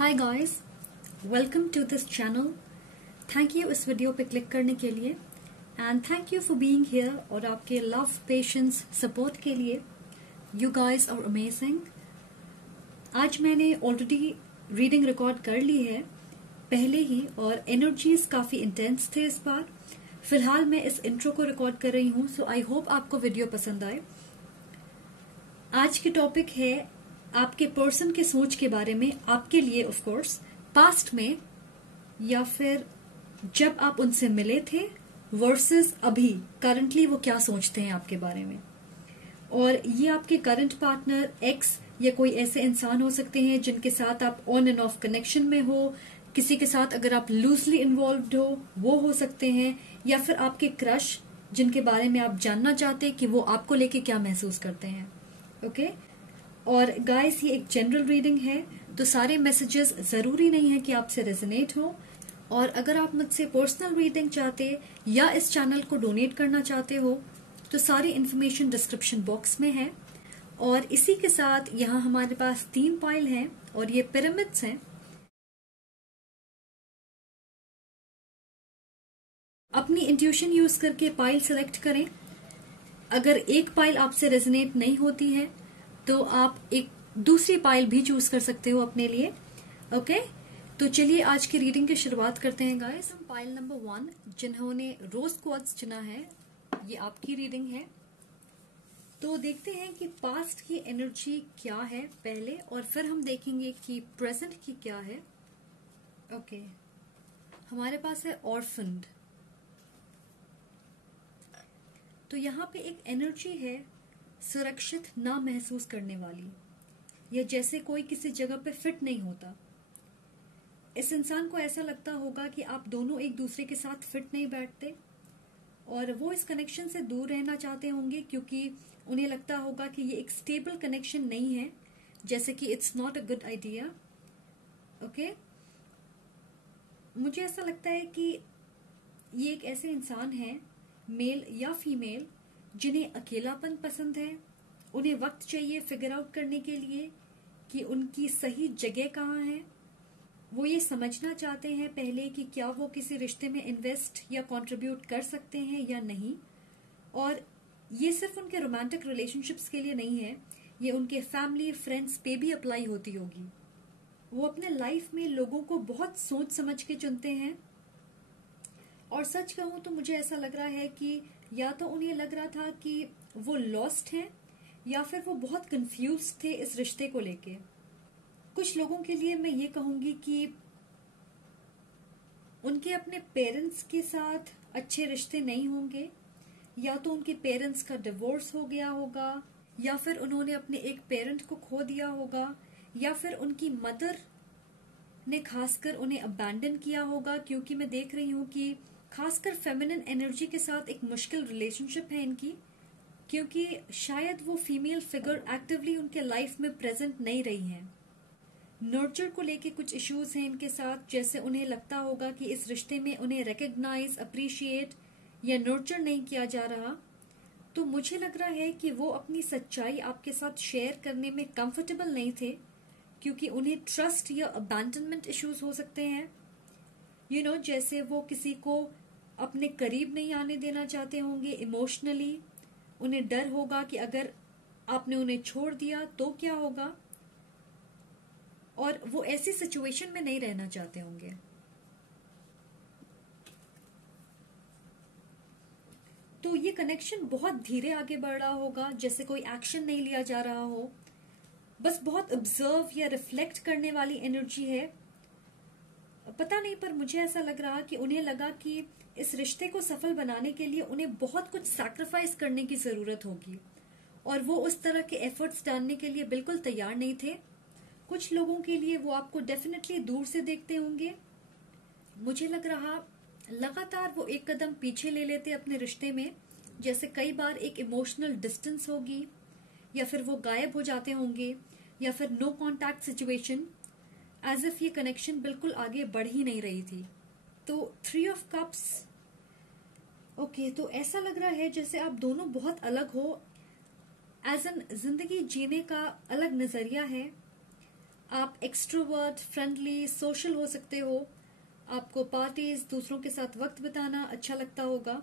Hi guys, welcome to this channel. Thank you इस video पे click करने के लिए and thank you for being here और आपके लव, पेशेंस, सपोर्ट के लिए। You guys are amazing. आज मैंने ऑलरेडी रीडिंग रिकॉर्ड कर ली है पहले ही और एनर्जीज काफी इंटेंस थे इस बार। फिलहाल मैं इस इंट्रो को रिकॉर्ड कर रही हूँ, सो आई होप आपको वीडियो पसंद आए। आज की टॉपिक है आपके पर्सन के सोच के बारे में, आपके लिए ऑफ कोर्स, पास्ट में या फिर जब आप उनसे मिले थे वर्सेस अभी करंटली वो क्या सोचते हैं आपके बारे में। और ये आपके करंट पार्टनर, एक्स या कोई ऐसे इंसान हो सकते हैं जिनके साथ आप ऑन एंड ऑफ कनेक्शन में हो, किसी के साथ अगर आप लूजली इन्वॉल्व्ड हो वो हो सकते हैं, या फिर आपके क्रश जिनके बारे में आप जानना चाहते हैं कि वो आपको लेके क्या महसूस करते हैं। ओके और गाइस, ये एक जनरल रीडिंग है तो सारे मैसेजेस जरूरी नहीं है कि आपसे रेजोनेट हो। और अगर आप मुझसे पर्सनल रीडिंग चाहते या इस चैनल को डोनेट करना चाहते हो तो सारी इन्फॉर्मेशन डिस्क्रिप्शन बॉक्स में है। और इसी के साथ यहाँ हमारे पास 3 पाइल हैं और ये पिरामिड्स हैं। अपनी इंट्यूशन यूज करके पाइल सेलेक्ट करें। अगर एक पाइल आपसे रेजोनेट नहीं होती है तो आप एक दूसरी पाइल भी चूज कर सकते हो अपने लिए। ओके तो चलिए आज की रीडिंग की शुरुआत करते हैं गाइस। हम पाइल नंबर 1 जिन्होंने रोज क्वार्ट्ज चुना है, ये आपकी रीडिंग है। तो देखते हैं कि पास्ट की एनर्जी क्या है पहले और फिर हम देखेंगे कि प्रेजेंट की क्या है। ओके हमारे पास है ऑर्फन्ड। तो यहाँ पे एक एनर्जी है सुरक्षित ना महसूस करने वाली, या जैसे कोई किसी जगह पे फिट नहीं होता। इस इंसान को ऐसा लगता होगा कि आप दोनों एक दूसरे के साथ फिट नहीं बैठते और वो इस कनेक्शन से दूर रहना चाहते होंगे क्योंकि उन्हें लगता होगा कि ये एक स्टेबल कनेक्शन नहीं है, जैसे कि it's not a good idea. Okay मुझे ऐसा लगता है कि ये एक ऐसे इंसान है, मेल या फीमेल, जिन्हें अकेलापन पसंद है। उन्हें वक्त चाहिए फिगर आउट करने के लिए कि उनकी सही जगह कहाँ है। वो ये समझना चाहते हैं पहले कि क्या वो किसी रिश्ते में इन्वेस्ट या कंट्रीब्यूट कर सकते हैं या नहीं। और ये सिर्फ उनके रोमांटिक रिलेशनशिप्स के लिए नहीं है, ये उनके फैमिली फ्रेंड्स पे भी अप्लाई होती होगी। वो अपने लाइफ में लोगों को बहुत सोच समझ के चुनते हैं। और सच कहूं तो मुझे ऐसा लग रहा है कि या तो उन्हें लग रहा था कि वो लॉस्ट हैं या फिर वो बहुत कंफ्यूज थे इस रिश्ते को लेके। कुछ लोगों के लिए मैं ये कहूंगी कि उनके अपने पेरेंट्स के साथ अच्छे रिश्ते नहीं होंगे, या तो उनके पेरेंट्स का डिवोर्स हो गया होगा, या फिर उन्होंने अपने एक पेरेंट को खो दिया होगा, या फिर उनकी मदर ने खासकर उन्हें अबैंडन किया होगा। क्योंकि मैं देख रही हूँ कि खासकर फेमिनिन एनर्जी के साथ एक मुश्किल रिलेशनशिप है इनकी, क्योंकि शायद वो फीमेल फिगर एक्टिवली उनके लाइफ में प्रेजेंट नहीं रही हैं। नर्चर को लेके कुछ इश्यूज हैं इनके साथ, जैसे उन्हें लगता होगा कि इस रिश्ते में उन्हें रिकग्नाइज, अप्रिशिएट या नर्चर नहीं किया जा रहा। तो मुझे लग रहा है कि वो अपनी सच्चाई आपके साथ शेयर करने में कंफर्टेबल नहीं थे, क्योंकि उन्हें ट्रस्ट या अबैंडनमेंट इश्यूज हो सकते हैं। यू नो जैसे वो किसी को अपने करीब नहीं आने देना चाहते होंगे इमोशनली। उन्हें डर होगा कि अगर आपने उन्हें छोड़ दिया तो क्या होगा, और वो ऐसी सिचुएशन में नहीं रहना चाहते होंगे। तो ये कनेक्शन बहुत धीरे आगे बढ़ रहा होगा, जैसे कोई एक्शन नहीं लिया जा रहा हो, बस बहुत ऑब्जर्व या रिफ्लेक्ट करने वाली एनर्जी है। पता नहीं, पर मुझे ऐसा लग रहा कि उन्हें लगा कि इस रिश्ते को सफल बनाने के लिए उन्हें बहुत कुछ सैक्रिफाइस करने की जरूरत होगी, और वो उस तरह के एफर्ट्स डालने के लिए बिल्कुल तैयार नहीं थे। कुछ लोगों के लिए वो आपको डेफिनेटली दूर से देखते होंगे। मुझे लग रहा लगातार वो एक कदम पीछे ले लेते अपने रिश्ते में, जैसे कई बार एक इमोशनल डिस्टेंस होगी, या फिर वो गायब हो जाते होंगे, या फिर no contact situation, as if ये कनेक्शन बिल्कुल आगे बढ़ ही नहीं रही थी। तो 3 ऑफ कप्स। ओके तो ऐसा लग रहा है जैसे आप दोनों बहुत अलग हो, एज एन जिंदगी जीने का अलग नजरिया है। आप एक्सट्रोवर्ट, फ्रेंडली, सोशल हो सकते हो। आपको पार्टीज, दूसरों के साथ वक्त बिताना अच्छा लगता होगा।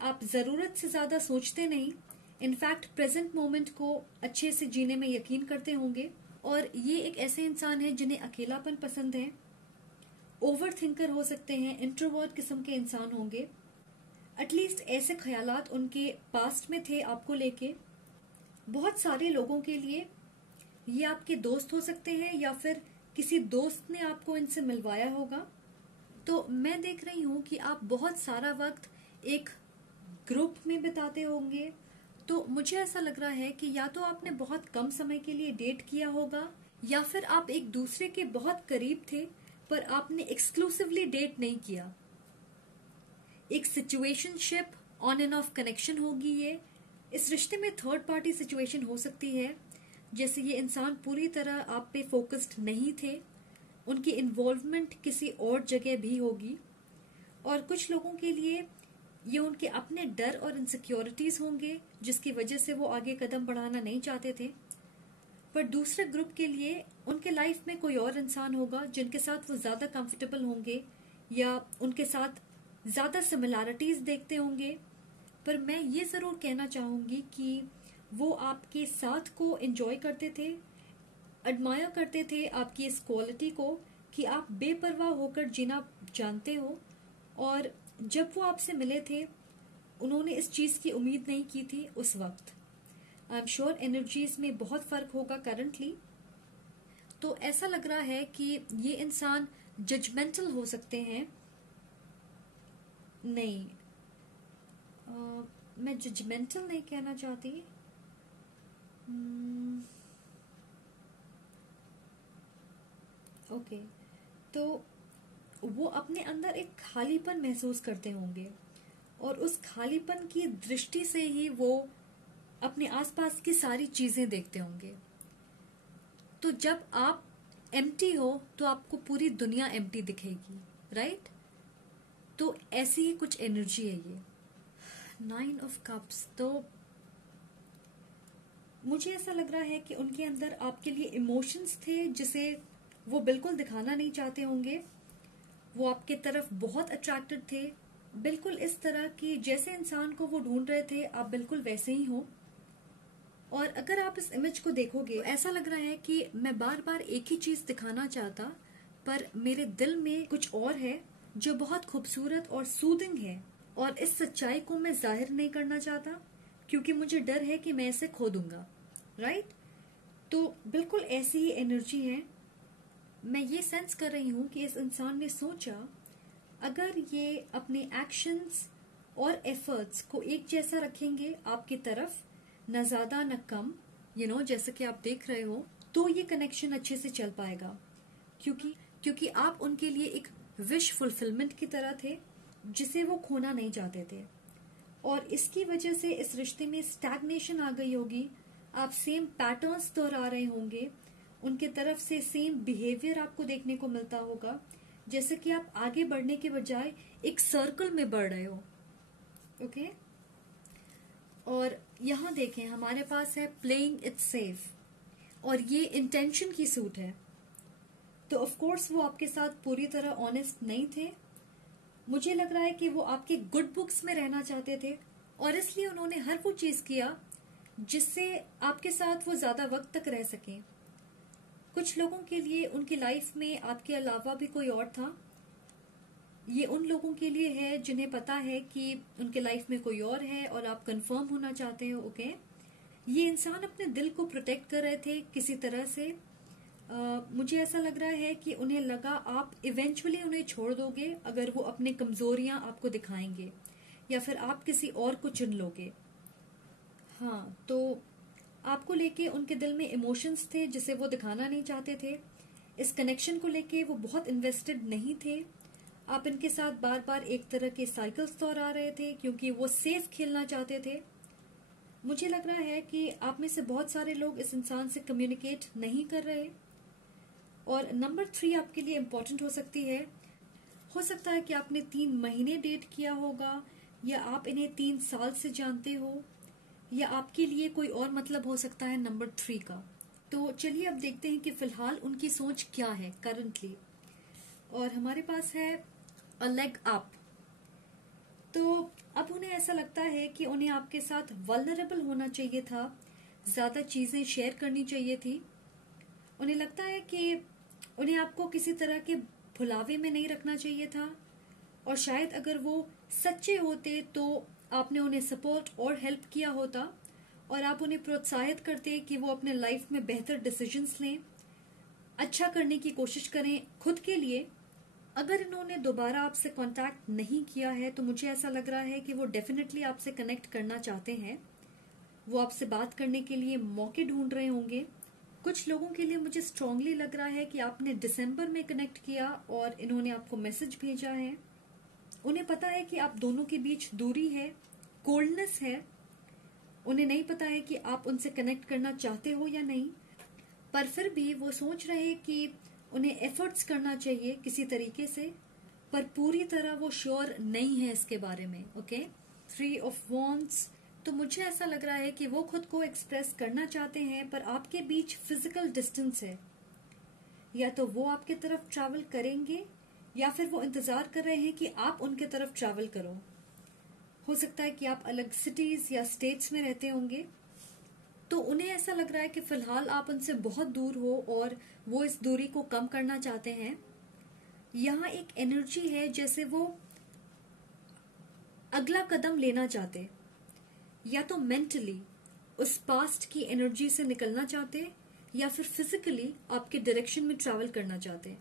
आप जरूरत से ज्यादा सोचते नहीं, इनफैक्ट प्रेजेंट मोमेंट को अच्छे से जीने में यकीन करते होंगे। और ये एक ऐसे इंसान है जिन्हें अकेलापन पसंद है। ओवर थिंकर हो सकते हैं, इंट्रोवर्ट किस्म के इंसान होंगे। एटलीस्ट ऐसे ख्यालात उनके पास्ट में थे आपको लेके। बहुत सारे लोगों के लिए ये आपके दोस्त हो सकते हैं या फिर किसी दोस्त ने आपको इनसे मिलवाया होगा। तो मैं देख रही हूं कि आप बहुत सारा वक्त एक ग्रुप में बिताते होंगे। तो मुझे ऐसा लग रहा है कि या तो आपने बहुत कम समय के लिए डेट किया होगा या फिर आप एक दूसरे के बहुत करीब थे पर आपने एक्सक्लूसिवली डेट नहीं किया। एक situationship, on end of connection होगी ये। इस रिश्ते में थर्ड पार्टी सिचुएशन हो सकती है, जैसे ये इंसान पूरी तरह आप पे फोकस्ड नहीं थे, उनकी इन्वॉल्वमेंट किसी और जगह भी होगी। और कुछ लोगों के लिए ये उनके अपने डर और इनसिक्योरिटीज होंगे जिसकी वजह से वो आगे कदम बढ़ाना नहीं चाहते थे। पर दूसरे ग्रुप के लिए उनके लाइफ में कोई और इंसान होगा जिनके साथ वो ज्यादा कंफर्टेबल होंगे या उनके साथ ज्यादा सिमिलैरिटीज देखते होंगे। पर मैं ये जरूर कहना चाहूंगी कि वो आपके साथ को एंजॉय करते थे, एडमायर करते थे आपकी इस क्वालिटी को कि आप बेपरवाह होकर जीना जानते हो। और जब वो आपसे मिले थे उन्होंने इस चीज की उम्मीद नहीं की थी उस वक्त। आई एम श्योर एनर्जीज में बहुत फर्क होगा करंटली। तो ऐसा लग रहा है कि ये इंसान जजमेंटल हो सकते हैं। नहीं, मैं जजमेंटल नहीं कहना चाहती। ओके, तो वो अपने अंदर एक खालीपन महसूस करते होंगे और उस खालीपन की दृष्टि से ही वो अपने आसपास की सारी चीजें देखते होंगे। तो जब आप एम्प्टी हो तो आपको पूरी दुनिया एम्प्टी दिखेगी, राइट? तो ऐसी ही कुछ एनर्जी है ये 9 ऑफ कप्स। तो मुझे ऐसा लग रहा है कि उनके अंदर आपके लिए इमोशंस थे जिसे वो बिल्कुल दिखाना नहीं चाहते होंगे। वो आपके तरफ बहुत अट्रैक्टेड थे, बिल्कुल इस तरह की जैसे इंसान को वो ढूंढ रहे थे आप बिल्कुल वैसे ही हो। और अगर आप इस इमेज को देखोगे तो ऐसा लग रहा है कि मैं बार बार एक ही चीज दिखाना चाहता पर मेरे दिल में कुछ और है जो बहुत खूबसूरत और सूदिंग है और इस सच्चाई को मैं जाहिर नहीं करना चाहता क्योंकि मुझे डर है कि मैं इसे खो दूंगा, राइट? तो बिल्कुल ऐसी ही एनर्जी है। मैं ये सेंस कर रही हूं कि इस इंसान ने सोचा अगर ये अपने एक्शंस और एफर्ट्स को एक जैसा रखेंगे आपकी तरफ, न ज्यादा न कम, जैसे कि आप देख रहे हो, तो ये कनेक्शन अच्छे से चल पाएगा। क्योंकि आप उनके लिए एक विश फुलफिलमेंट की तरह थे जिसे वो खोना नहीं चाहते थे। और इसकी वजह से इस रिश्ते में स्टैग्नेशन आ गई होगी। आप सेम पैटर्न्स दोहरा रहे होंगे, उनके तरफ से सेम बिहेवियर आपको देखने को मिलता होगा, जैसे कि आप आगे बढ़ने के बजाय एक सर्कल में बढ़ रहे हो। ओके, और यहां देखें हमारे पास है प्लेइंग इट सेफ और ये इंटेंशन की सूट है। तो ऑफ कोर्स वो आपके साथ पूरी तरह ऑनेस्ट नहीं थे। मुझे लग रहा है कि वो आपके गुड बुक्स में रहना चाहते थे और इसलिए उन्होंने हर वो चीज किया जिससे आपके साथ वो ज्यादा वक्त तक रह सकें। कुछ लोगों के लिए उनकी लाइफ में आपके अलावा भी कोई और था। ये उन लोगों के लिए है जिन्हें पता है कि उनके लाइफ में कोई और है और आप कंफर्म होना चाहते हो। ओके, ये इंसान अपने दिल को प्रोटेक्ट कर रहे थे किसी तरह से। मुझे ऐसा लग रहा है कि उन्हें लगा आप इवेंचुअली उन्हें छोड़ दोगे अगर वो अपनी कमजोरियां आपको दिखाएंगे या फिर आप किसी और को चुन लोगे। हाँ, तो आपको लेके उनके दिल में इमोशंस थे जिसे वो दिखाना नहीं चाहते थे। इस कनेक्शन को लेके वो बहुत इन्वेस्टेड नहीं थे। आप इनके साथ बार बार एक तरह के साइकिल्स दोहरा रहे थे क्योंकि वो सेफ खेलना चाहते थे। मुझे लग रहा है कि आप में से बहुत सारे लोग इस इंसान से कम्युनिकेट नहीं कर रहे। और नंबर 3 आपके लिए इम्पोर्टेंट हो सकती है। हो सकता है कि आपने 3 महीने डेट किया होगा या आप इन्हें 3 साल से जानते हो या आपके लिए कोई और मतलब हो सकता है नंबर 3 का। तो चलिए अब देखते हैं कि फिलहाल उनकी सोच क्या है करंटली। और हमारे पास है अ लेग अप। तो अब उन्हें ऐसा लगता है कि उन्हें आपके साथ वल्नरेबल होना चाहिए था, ज्यादा चीजें शेयर करनी चाहिए थी। उन्हें लगता है कि उन्हें आपको किसी तरह के भुलावे में नहीं रखना चाहिए था, और शायद अगर वो सच्चे होते तो आपने उन्हें सपोर्ट और हेल्प किया होता, और आप उन्हें प्रोत्साहित करते कि वो अपने लाइफ में बेहतर डिसीजंस लें, अच्छा करने की कोशिश करें खुद के लिए। अगर इन्होंने दोबारा आपसे कांटेक्ट नहीं किया है तो मुझे ऐसा लग रहा है कि वो डेफिनेटली आपसे कनेक्ट करना चाहते हैं। वो आपसे बात करने के लिए मौके ढूंढ रहे होंगे। कुछ लोगों के लिए मुझे स्ट्रांगली लग रहा है कि आपने दिसंबर में कनेक्ट किया और इन्होंने आपको मैसेज भेजा है। उन्हें पता है कि आप दोनों के बीच दूरी है, कोल्डनेस है। उन्हें नहीं पता है कि आप उनसे कनेक्ट करना चाहते हो या नहीं, पर फिर भी वो सोच रहे हैं कि उन्हें एफर्ट्स करना चाहिए किसी तरीके से, पर पूरी तरह वो श्योर नहीं है इसके बारे में। Okay, 3 of wands. तो मुझे ऐसा लग रहा है कि वो खुद को एक्सप्रेस करना चाहते हैं, पर आपके बीच फिजिकल डिस्टेंस है। या तो वो आपके तरफ ट्रैवल करेंगे या फिर वो इंतजार कर रहे हैं कि आप उनके तरफ ट्रैवल करो। हो सकता है कि आप अलग सिटीज या स्टेट्स में रहते होंगे। तो उन्हें ऐसा लग रहा है कि फिलहाल आप उनसे बहुत दूर हो और वो इस दूरी को कम करना चाहते हैं। यहाँ एक एनर्जी है जैसे वो अगला कदम लेना चाहते, या तो मेंटली उस पास्ट की एनर्जी से निकलना चाहते, या फिर फिजिकली आपके डायरेक्शन में ट्रैवल करना चाहते।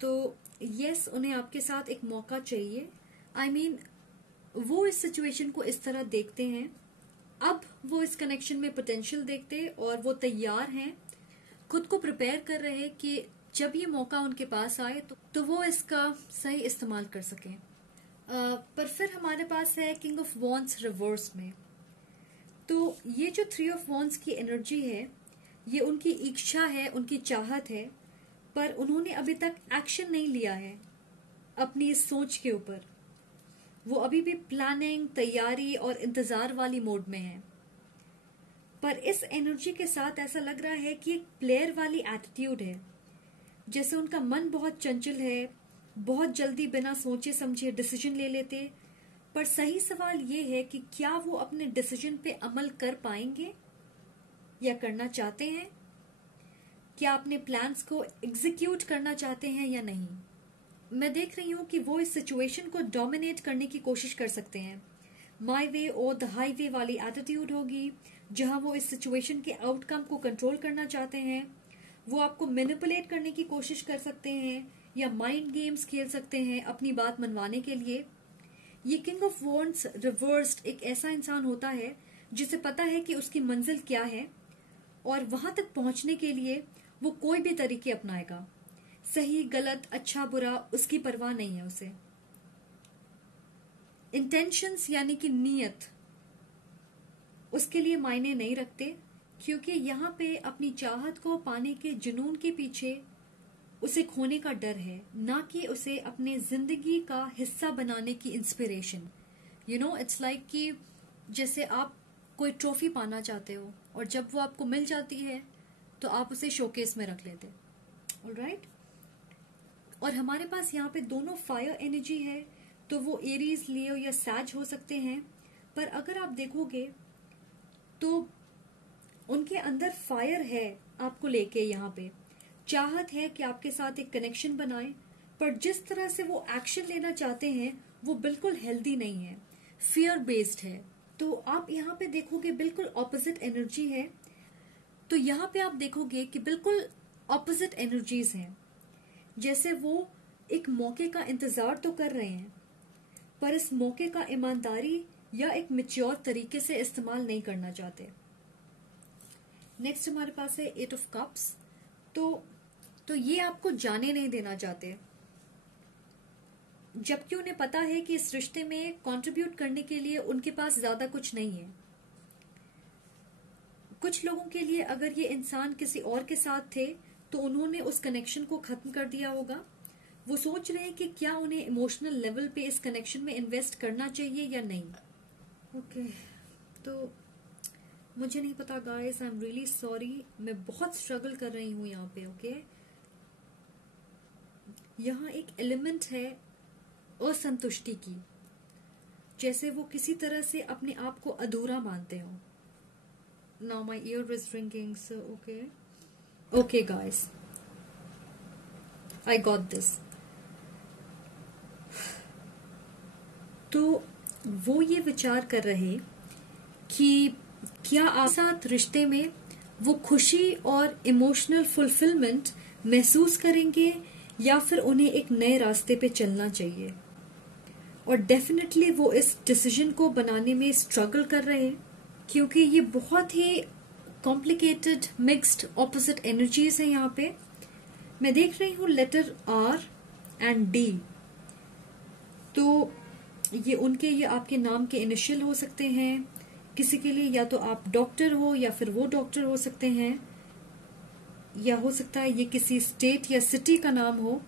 तो यस, उन्हें आपके साथ एक मौका चाहिए। आई मीन वो इस सिचुएशन को इस तरह देखते हैं। अब वो इस कनेक्शन में पोटेंशियल देखते और वो तैयार हैं, खुद को प्रिपेयर कर रहे हैं कि जब ये मौका उनके पास आए तो वो इसका सही इस्तेमाल कर सकें। पर फिर हमारे पास है किंग ऑफ वॉन्ड्स रिवर्स में। तो ये जो 3 ऑफ वॉन्ड्स की एनर्जी है, ये उनकी इच्छा है, उनकी चाहत है, पर उन्होंने अभी तक एक्शन नहीं लिया है अपनी इस सोच के ऊपर। वो अभी भी प्लानिंग, तैयारी और इंतजार वाली मोड में है। पर इस एनर्जी के साथ ऐसा लग रहा है कि एक प्लेयर वाली एटीट्यूड है, जैसे उनका मन बहुत चंचल है, बहुत जल्दी बिना सोचे समझे डिसीजन ले लेते। पर सही सवाल ये है कि क्या वो अपने डिसीजन पे अमल कर पाएंगे या करना चाहते हैं? क्या अपने प्लान्स को एग्जीक्यूट करना चाहते हैं या नहीं? मैं देख रही हूं कि वो इस सिचुएशन को डोमिनेट करने की कोशिश कर सकते हैं। माई वे और द हाईवे वाली एटीट्यूड होगी, जहां वो इस सिचुएशन के आउटकम को कंट्रोल करना चाहते हैं। वो आपको मैनिपुलेट करने की कोशिश कर सकते हैं या माइंड गेम्स खेल सकते हैं अपनी बात मनवाने के लिए। ये किंग ऑफ वॉन्ड्स रिवर्स्ड एक ऐसा इंसान होता है जिसे पता है कि उसकी मंजिल क्या है, और वहां तक पहुंचने के लिए वो कोई भी तरीके अपनाएगा। सही गलत, अच्छा बुरा, उसकी परवाह नहीं है उसे। इंटेंशंस यानी कि नीयत उसके लिए मायने नहीं रखते, क्योंकि यहाँ पे अपनी चाहत को पाने के जुनून के पीछे उसे खोने का डर है, ना कि उसे अपने जिंदगी का हिस्सा बनाने की inspiration. You know, it's like कि जैसे आप कोई ट्रॉफी पाना चाहते हो और जब वो आपको मिल जाती है तो आप उसे शोकेस में रख लेते। ऑलराइट, और हमारे पास यहाँ पे दोनों फायर एनर्जी है, तो वो एरीज, लियो या सैज हो सकते हैं। पर अगर आप देखोगे तो उनके अंदर फायर है आपको लेके, यहाँ पे चाहत है कि आपके साथ एक कनेक्शन बनाए, पर जिस तरह से वो एक्शन लेना चाहते हैं वो बिल्कुल हेल्दी नहीं है, फियर बेस्ड है। तो आप यहाँ पे देखोगे बिल्कुल ऑपोजिट एनर्जी है। तो यहाँ पे आप देखोगे कि बिल्कुल ऑपोजिट एनर्जीज हैं, जैसे वो एक मौके का इंतजार तो कर रहे हैं, पर इस मौके का ईमानदारी या एक मैच्योर तरीके से इस्तेमाल नहीं करना चाहते। नेक्स्ट हमारे पास है 8 ऑफ कप्स। तो ये आपको जाने नहीं देना चाहते, जबकि उन्हें पता है कि इस रिश्ते में कंट्रीब्यूट करने के लिए उनके पास ज्यादा कुछ नहीं है। कुछ लोगों के लिए अगर ये इंसान किसी और के साथ थे तो उन्होंने उस कनेक्शन को खत्म कर दिया होगा। वो सोच रहे हैं कि क्या उन्हें इमोशनल लेवल पे इस कनेक्शन में इन्वेस्ट करना चाहिए या नहीं। ओके, तो मुझे नहीं पता guys, I am really sorry, मैं बहुत स्ट्रगल कर रही हूँ यहाँ पे। ओके, यहाँ एक एलिमेंट है असंतुष्टि की, जैसे वो किसी तरह से अपने आप को अधूरा मानते हो। Now my year is ringing, so okay guys, I got this. तो वो ये विचार कर रहे कि क्या आप साथ रिश्ते में वो खुशी और इमोशनल फुलफिलमेंट महसूस करेंगे या फिर उन्हें एक नए रास्ते पे चलना चाहिए। और डेफिनेटली वो इस डिसीजन को बनाने में स्ट्रगल कर रहे हैं, क्योंकि ये बहुत ही कॉम्प्लिकेटेड मिक्स्ड ऑपोजिट एनर्जीज है। यहाँ पे मैं देख रही हूँ लेटर आर एंड डी, तो ये आपके नाम के इनिशियल हो सकते हैं। किसी के लिए या तो आप डॉक्टर हो या फिर वो डॉक्टर हो सकते हैं, या हो सकता है ये किसी स्टेट या सिटी का नाम हो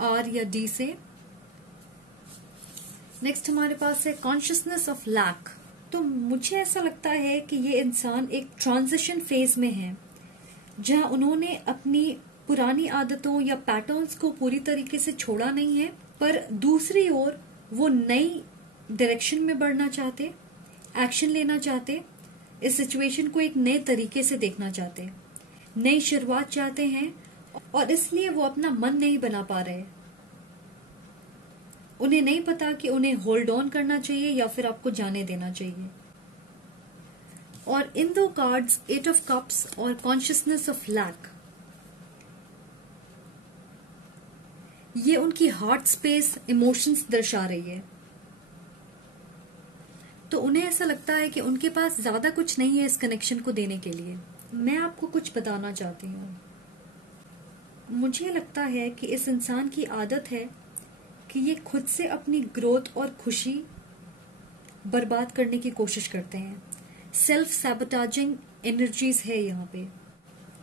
आर या डी से। नेक्स्ट हमारे पास है कॉन्शियसनेस ऑफ लैक। तो मुझे ऐसा लगता है कि ये इंसान एक ट्रांजिशन फेज में है, जहां उन्होंने अपनी पुरानी आदतों या पैटर्न्स को पूरी तरीके से छोड़ा नहीं है, पर दूसरी ओर वो नई डायरेक्शन में बढ़ना चाहते, एक्शन लेना चाहते, इस सिचुएशन को एक नए तरीके से देखना चाहते, नई शुरुआत चाहते हैं, और इसलिए वो अपना मन नहीं बना पा रहे। उन्हें नहीं पता कि उन्हें होल्ड ऑन करना चाहिए या फिर आपको जाने देना चाहिए। और इन दो कार्ड्स, एट ऑफ कप्स और कॉन्शियसनेस ऑफ लैक, ये उनकी हार्ट स्पेस इमोशंस दर्शा रही है। तो उन्हें ऐसा लगता है कि उनके पास ज्यादा कुछ नहीं है इस कनेक्शन को देने के लिए। मैं आपको कुछ बताना चाहती हूँ। मुझे लगता है कि इस इंसान की आदत है कि ये खुद से अपनी ग्रोथ और खुशी बर्बाद करने की कोशिश करते हैं। सेल्फ सैबोटाजिंग एनर्जीज है यहाँ पे।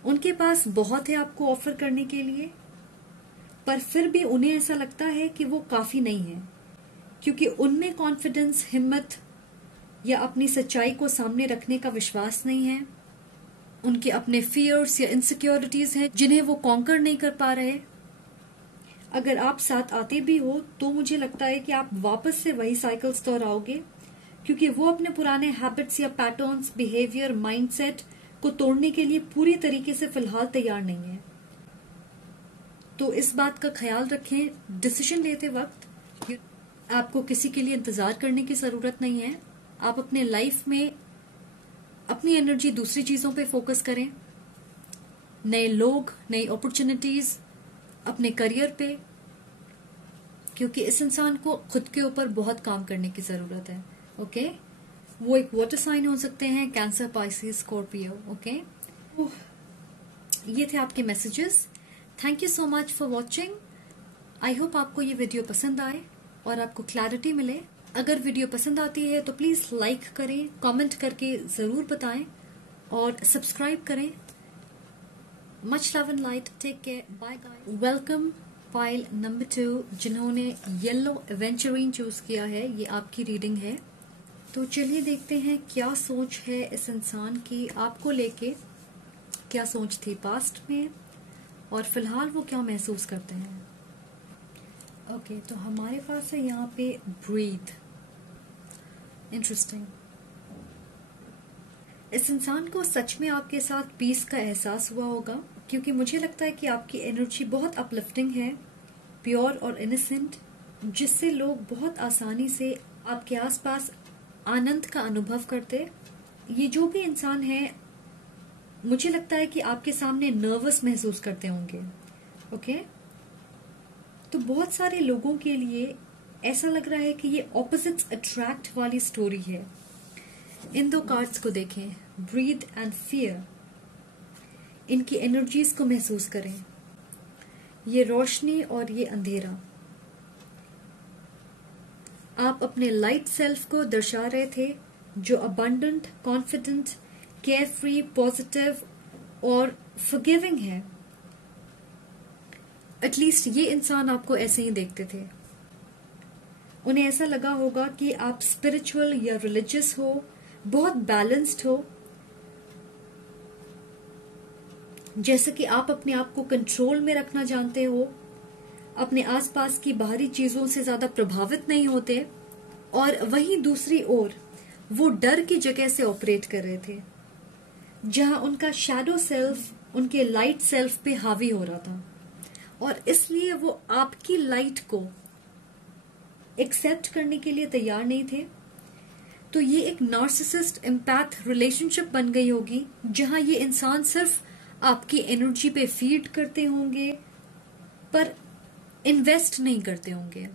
उनके पास बहुत है आपको ऑफर करने के लिए, पर फिर भी उन्हें ऐसा लगता है कि वो काफी नहीं है, क्योंकि उनमें कॉन्फिडेंस, हिम्मत या अपनी सच्चाई को सामने रखने का विश्वास नहीं है। उनके अपने फियर्स या इनसिक्योरिटीज हैं जिन्हें वो कॉन्कर नहीं कर पा रहे। अगर आप साथ आते भी हो तो मुझे लगता है कि आप वापस से वही साइकिल्स दोहराओगे, क्योंकि वो अपने पुराने हैबिट्स या पैटर्न्स, बिहेवियर, माइंडसेट को तोड़ने के लिए पूरी तरीके से फिलहाल तैयार नहीं है। तो इस बात का ख्याल रखें, डिसीजन लेते वक्त आपको किसी के लिए इंतजार करने की जरूरत नहीं है। आप अपने लाइफ में अपनी एनर्जी दूसरी चीजों पे फोकस करें, नए लोग, नई अपॉर्चुनिटीज, अपने करियर पे, क्योंकि इस इंसान को खुद के ऊपर बहुत काम करने की जरूरत है। ओके, वो एक वाटर साइन हो सकते हैं, कैंसर, पाइसिस, स्कॉर्पियो। ओके, ये थे आपके messages. Thank you so much for watching. I hope आपको ये वीडियो पसंद आए और आपको क्लैरिटी मिले। अगर वीडियो पसंद आती है तो प्लीज लाइक करें, कमेंट करके जरूर बताएं और सब्सक्राइब करें। Much love and light, take care, bye guys. Welcome file number 2, जिन्होंने येलो एवेंचुरिन चूज किया है, ये आपकी रीडिंग है। तो चलिए देखते हैं क्या सोच है इस इंसान की आपको लेके, क्या सोच थी पास्ट में और फिलहाल वो क्या महसूस करते हैं। ओके, तो हमारे पास है यहाँ पे ब्रीथ। इंटरेस्टिंग। इस इंसान को सच में आपके साथ पीस का एहसास हुआ होगा, क्योंकि मुझे लगता है कि आपकी एनर्जी बहुत अपलिफ्टिंग है, प्योर और इनोसेंट, जिससे लोग बहुत आसानी से आपके आसपास आनंद का अनुभव करते। ये जो भी इंसान है, मुझे लगता है कि आपके सामने नर्वस महसूस करते होंगे। ओके, तो बहुत सारे लोगों के लिए ऐसा लग रहा है कि ये ऑपोजिट्स अट्रैक्ट वाली स्टोरी है। इन दो कार्ड्स को देखें, ब्रीथ एंड फियर। इनकी एनर्जीज को महसूस करें, ये रोशनी और ये अंधेरा। आप अपने लाइट सेल्फ को दर्शा रहे थे, जो अबंडेंट, कॉन्फिडेंट, केयरफ्री, पॉजिटिव और फॉरगिविंग है। एटलीस्ट ये इंसान आपको ऐसे ही देखते थे। उन्हें ऐसा लगा होगा कि आप स्पिरिचुअल या रिलीजियस हो, बहुत बैलेंस्ड हो, जैसे कि आप अपने आप को कंट्रोल में रखना जानते हो, अपने आसपास की बाहरी चीजों से ज्यादा प्रभावित नहीं होते, और वहीं दूसरी ओर वो डर की जगह से ऑपरेट कर रहे थे, जहां उनका शैडो सेल्फ उनके लाइट सेल्फ पे हावी हो रहा था, और इसलिए वो आपकी लाइट को एक्सेप्ट करने के लिए तैयार नहीं थे। तो ये एक नार्सिसिस्ट एम्पैथ रिलेशनशिप बन गई होगी, जहां ये इंसान सिर्फ आपकी एनर्जी पे फीड करते होंगे पर इन्वेस्ट नहीं करते होंगे।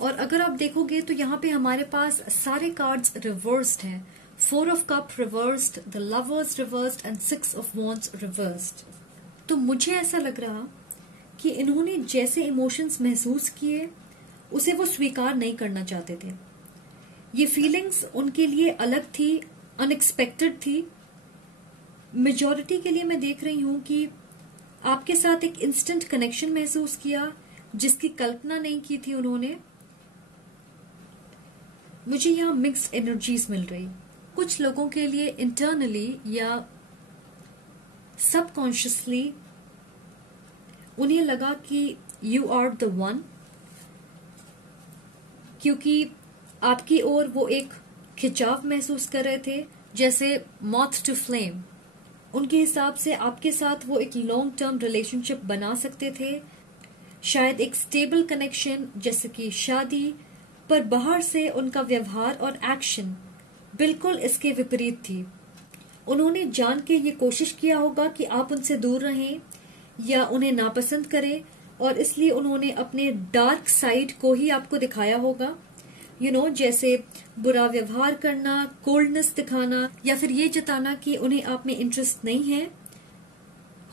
और अगर आप देखोगे तो यहाँ पे हमारे पास सारे कार्ड्स रिवर्स्ड हैं। 4 of cup reversed, the lovers reversed and 6 of wands reversed. तो मुझे ऐसा लग रहा कि इन्होंने जैसे इमोशंस महसूस किए उसे वो स्वीकार नहीं करना चाहते थे। ये फीलिंग्स उनके लिए अलग थी, अनएक्सपेक्टेड थी। मेजॉरिटी के लिए मैं देख रही हूं कि आपके साथ एक इंस्टेंट कनेक्शन महसूस किया जिसकी कल्पना नहीं की थी उन्होंने। मुझे यहाँ मिक्स्ड एनर्जीज मिल रही। कुछ लोगों के लिए इंटरनली या सबकॉन्शियसली उन्हें लगा कि यू आर द वन, क्योंकि आपकी ओर वो एक खिंचाव महसूस कर रहे थे, जैसे मॉथ टू फ्लेम। उनके हिसाब से आपके साथ वो एक लॉन्ग टर्म रिलेशनशिप बना सकते थे, शायद एक स्टेबल कनेक्शन जैसे कि शादी, पर बाहर से उनका व्यवहार और एक्शन बिल्कुल इसके विपरीत थी। उन्होंने जान के ये कोशिश किया होगा कि आप उनसे दूर रहें या उन्हें नापसंद करें, और इसलिए उन्होंने अपने डार्क साइड को ही आपको दिखाया होगा। जैसे बुरा व्यवहार करना, कोल्डनेस दिखाना, या फिर ये जताना कि उन्हें आप में इंटरेस्ट नहीं है।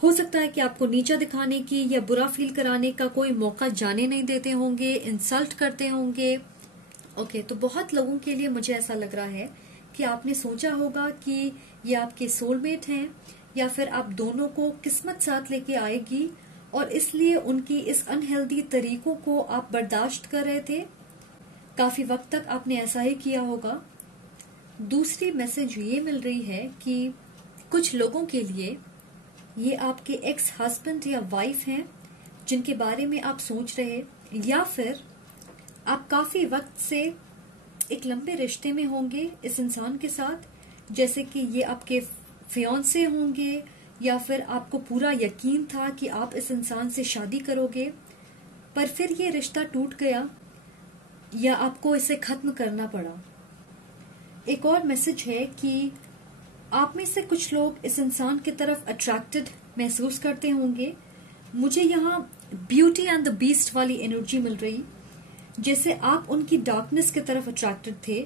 हो सकता है कि आपको नीचा दिखाने की या बुरा फील कराने का कोई मौका जाने नहीं देते होंगे, इंसल्ट करते होंगे। ओके, तो बहुत लोगों के लिए मुझे ऐसा लग रहा है कि आपने सोचा होगा कि ये आपके सोलमेट हैं, या फिर आप दोनों को किस्मत साथ लेके आएगी, और इसलिए उनकी इस अनहेल्दी तरीकों को आप बर्दाश्त कर रहे थे। काफी वक्त तक आपने ऐसा ही किया होगा। दूसरी मैसेज ये मिल रही है कि कुछ लोगों के लिए ये आपके एक्स हस्बैंड या वाइफ हैं जिनके बारे में आप सोच रहे, या फिर आप काफी वक्त से एक लंबे रिश्ते में होंगे इस इंसान के साथ, जैसे कि ये आपके फियांसे होंगे, या फिर आपको पूरा यकीन था कि आप इस इंसान से शादी करोगे, पर फिर ये रिश्ता टूट गया या आपको इसे खत्म करना पड़ा। एक और मैसेज है कि आप में से कुछ लोग इस इंसान की तरफ अट्रैक्टेड महसूस करते होंगे। मुझे यहाँ ब्यूटी एंड द बीस्ट वाली एनर्जी मिल रही, जैसे आप उनकी डार्कनेस की तरफ अट्रैक्टेड थे,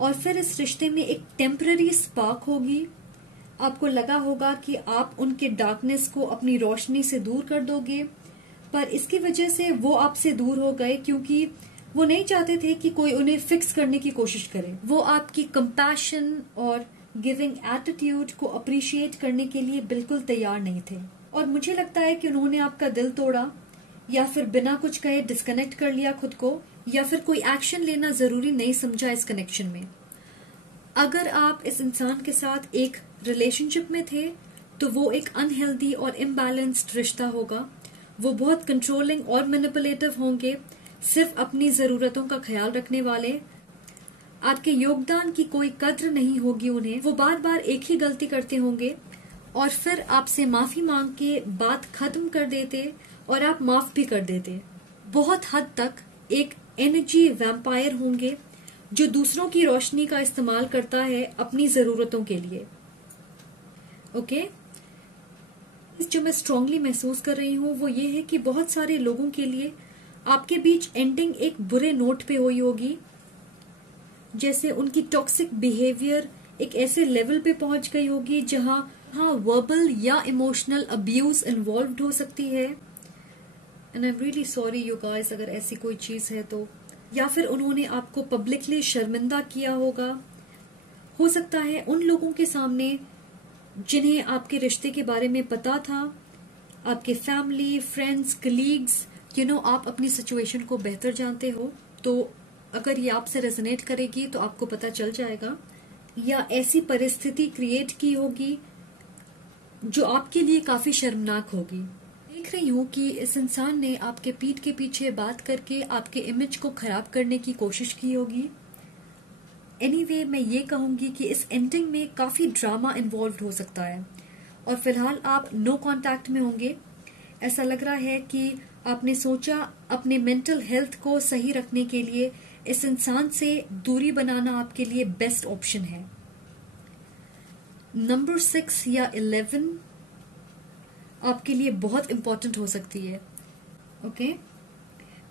और फिर इस रिश्ते में एक टेम्पररी स्पार्क होगी। आपको लगा होगा कि आप उनके डार्कनेस को अपनी रोशनी से दूर कर दोगे, पर इसकी वजह से वो आपसे दूर हो गए, क्योंकि वो नहीं चाहते थे कि कोई उन्हें फिक्स करने की कोशिश करे। वो आपकी कंपैशन और गिविंग एटीट्यूड को अप्रिशिएट करने के लिए बिल्कुल तैयार नहीं थे, और मुझे लगता है कि उन्होंने आपका दिल तोड़ा, या फिर बिना कुछ कहे डिस्कनेक्ट कर लिया खुद को, या फिर कोई एक्शन लेना जरूरी नहीं समझा इस कनेक्शन में। अगर आप इस इंसान के साथ एक रिलेशनशिप में थे तो वो एक अनहेल्दी और इम्बैलेंस्ड रिश्ता होगा। वो बहुत कंट्रोलिंग और मैनिपुलेटिव होंगे, सिर्फ अपनी जरूरतों का ख्याल रखने वाले। आपके योगदान की कोई कद्र नहीं होगी उन्हें। वो बार बार एक ही गलती करते होंगे और फिर आपसे माफी मांग के बात खत्म कर देते, और आप माफ भी कर देते। बहुत हद तक एक एनर्जी वैम्पायर होंगे जो दूसरों की रोशनी का इस्तेमाल करता है अपनी जरूरतों के लिए। ओके, जो मैं स्ट्रांगली महसूस कर रही हूँ वो ये है कि बहुत सारे लोगों के लिए आपके बीच एंडिंग एक बुरे नोट पे हुई होगी, जैसे उनकी टॉक्सिक बिहेवियर एक ऐसे लेवल पे पहुंच गई होगी जहां वर्बल या इमोशनल अब्यूज इन्वॉल्व हो सकती है। And I am really sorry you guys अगर ऐसी कोई चीज है तो, या फिर उन्होंने आपको पब्लिकली शर्मिंदा किया होगा। हो सकता है उन लोगों के सामने जिन्हें आपके रिश्ते के बारे में पता था, आपके फैमिली, फ्रेंड्स, कलीग्स, आप अपनी सिचुएशन को बेहतर जानते हो, तो अगर ये आपसे रेजोनेट करेगी तो आपको पता चल जाएगा। या ऐसी परिस्थिति क्रिएट की होगी जो आपके लिए काफी शर्मनाक होगी। देख रही हूँ कि इस इंसान ने आपके पीठ के पीछे बात करके आपके इमेज को खराब करने की कोशिश की होगी। एनीवे, मैं ये कहूंगी कि इस एंडिंग में काफी ड्रामा इन्वॉल्व हो सकता है और फिलहाल आप नो कांटेक्ट में होंगे। ऐसा लग रहा है कि आपने सोचा अपने मेंटल हेल्थ को सही रखने के लिए इस इंसान से दूरी बनाना आपके लिए बेस्ट ऑप्शन है। नंबर 6 या 11 आपके लिए बहुत इंपॉर्टेंट हो सकती है। ओके,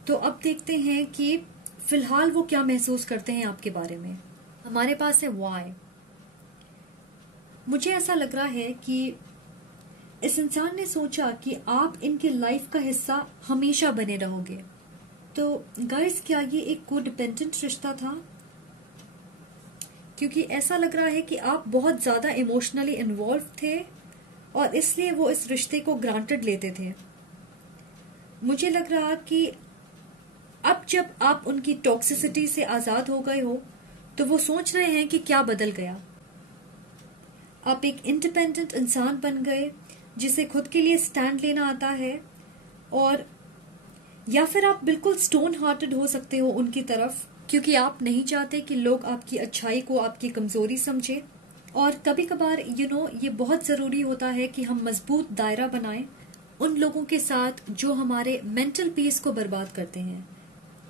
तो अब देखते हैं कि फिलहाल वो क्या महसूस करते हैं आपके बारे में। हमारे पास है वाई। मुझे ऐसा लग रहा है कि इस इंसान ने सोचा कि आप इनके लाइफ का हिस्सा हमेशा बने रहोगे। तो गाइस, क्या ये एक कोडिपेंडेंट रिश्ता था? क्योंकि ऐसा लग रहा है कि आप बहुत ज्यादा इमोशनली इन्वॉल्व थे और इसलिए वो इस रिश्ते को ग्रांटेड लेते थे। मुझे लग रहा कि अब जब आप उनकी टॉक्सिसिटी से आजाद हो गए हो तो वो सोच रहे हैं कि क्या बदल गया। आप एक इंडिपेंडेंट इंसान बन गए जिसे खुद के लिए स्टैंड लेना आता है, और या फिर आप बिल्कुल स्टोन हार्टेड हो सकते हो उनकी तरफ, क्योंकि आप नहीं चाहते कि लोग आपकी अच्छाई को आपकी कमजोरी समझे। और कभी कभार ये बहुत जरूरी होता है कि हम मजबूत दायरा बनाएं उन लोगों के साथ जो हमारे मेंटल पीस को बर्बाद करते हैं।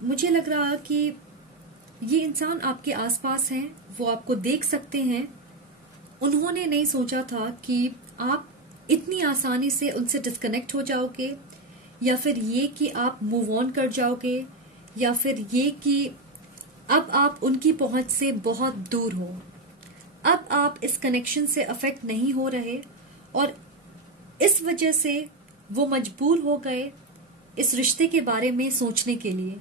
मुझे लग रहा कि ये इंसान आपके आसपास हैं, वो आपको देख सकते हैं। उन्होंने नहीं सोचा था कि आप इतनी आसानी से उनसे डिस्कनेक्ट हो जाओगे, या फिर ये कि आप मूव ऑन कर जाओगे, या फिर ये कि अब आप उनकी पहुंच से बहुत दूर हो। अब आप इस कनेक्शन से अफेक्ट नहीं हो रहे और इस वजह से वो मजबूर हो गए इस रिश्ते के बारे में सोचने के लिए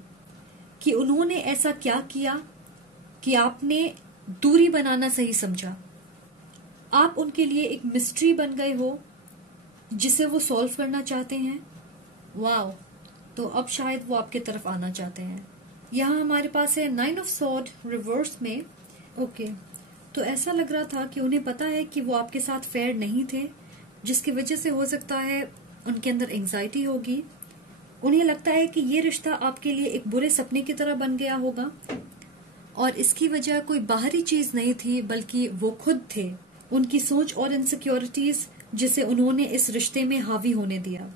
कि उन्होंने ऐसा क्या किया कि आपने दूरी बनाना सही समझा। आप उनके लिए एक मिस्ट्री बन गए हो जिसे वो सॉल्व करना चाहते हैं। वाओ, तो अब शायद वो आपके तरफ आना चाहते हैं। यहाँ हमारे पास है 9 ऑफ सॉर्ड रिवर्स में। ओके, तो ऐसा लग रहा था कि उन्हें पता है कि वो आपके साथ फेयर नहीं थे, जिसकी वजह से हो सकता है उनके अंदर एंजाइटी होगी। उन्हें लगता है कि ये रिश्ता आपके लिए एक बुरे सपने की तरह बन गया होगा और इसकी वजह कोई बाहरी चीज नहीं थी बल्कि वो खुद थे, उनकी सोच और इनसिक्योरिटीज जिसे उन्होंने इस रिश्ते में हावी होने दिया।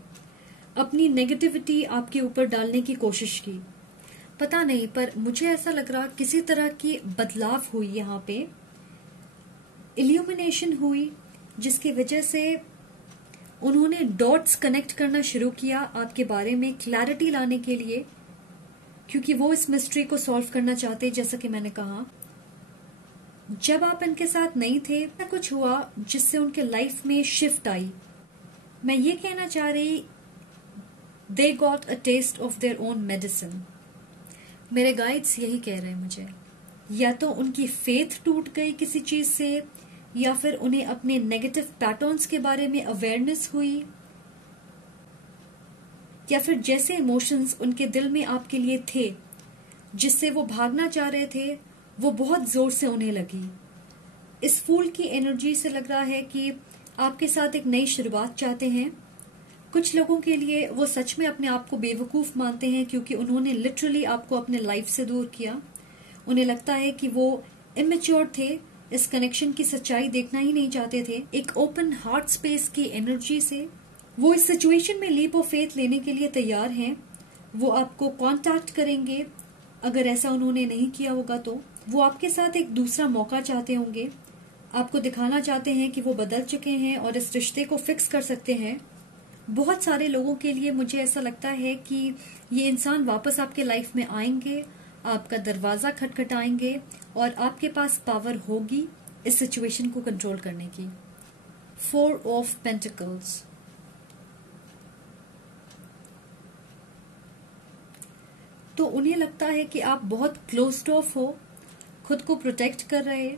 अपनी नेगेटिविटी आपके ऊपर डालने की कोशिश की। पता नहीं, पर मुझे ऐसा लग रहा किसी तरह की बदलाव हुई, यहाँ पे इल्यूमिनेशन हुई, जिसकी वजह से उन्होंने डॉट्स कनेक्ट करना शुरू किया आपके बारे में क्लैरिटी लाने के लिए, क्योंकि वो इस मिस्ट्री को सॉल्व करना चाहते। जैसा कि मैंने कहा, जब आप इनके साथ नहीं थे ना, कुछ हुआ जिससे उनके लाइफ में शिफ्ट आई। मैं ये कहना चाह रही, they got a taste of their own medicine. मेरे गाइड्स यही कह रहे हैं मुझे, या तो उनकी फेथ टूट गई किसी चीज से, या फिर उन्हें अपने नेगेटिव पैटर्न्स के बारे में अवेयरनेस हुई, या फिर जैसे इमोशंस उनके दिल में आपके लिए थे जिससे वो भागना चाह रहे थे, वो बहुत जोर से उन्हें लगी। इस फूल की एनर्जी से लग रहा है कि आपके साथ एक नई शुरुआत चाहते हैं। कुछ लोगों के लिए वो सच में अपने आप को बेवकूफ मानते हैं क्योंकि उन्होंने लिटरली आपको अपने लाइफ से दूर किया। उन्हें लगता है कि वो इमेच्योर थे, इस कनेक्शन की सच्चाई देखना ही नहीं चाहते थे। एक ओपन हार्ट स्पेस की एनर्जी से वो इस सिचुएशन में लीप ऑफ फेथ लेने के लिए तैयार हैं। वो आपको कांटेक्ट करेंगे, अगर ऐसा उन्होंने नहीं किया होगा तो। वो आपके साथ एक दूसरा मौका चाहते होंगे, आपको दिखाना चाहते हैं कि वो बदल चुके हैं और इस रिश्ते को फिक्स कर सकते हैं। बहुत सारे लोगों के लिए मुझे ऐसा लगता है कि ये इंसान वापस आपके लाइफ में आएंगे, आपका दरवाजा खटखटाएंगे और आपके पास पावर होगी इस सिचुएशन को कंट्रोल करने की। 4 ऑफ पेंटिकल्स। तो उन्हें लगता है कि आप बहुत क्लोज्ड ऑफ हो, खुद को प्रोटेक्ट कर रहे,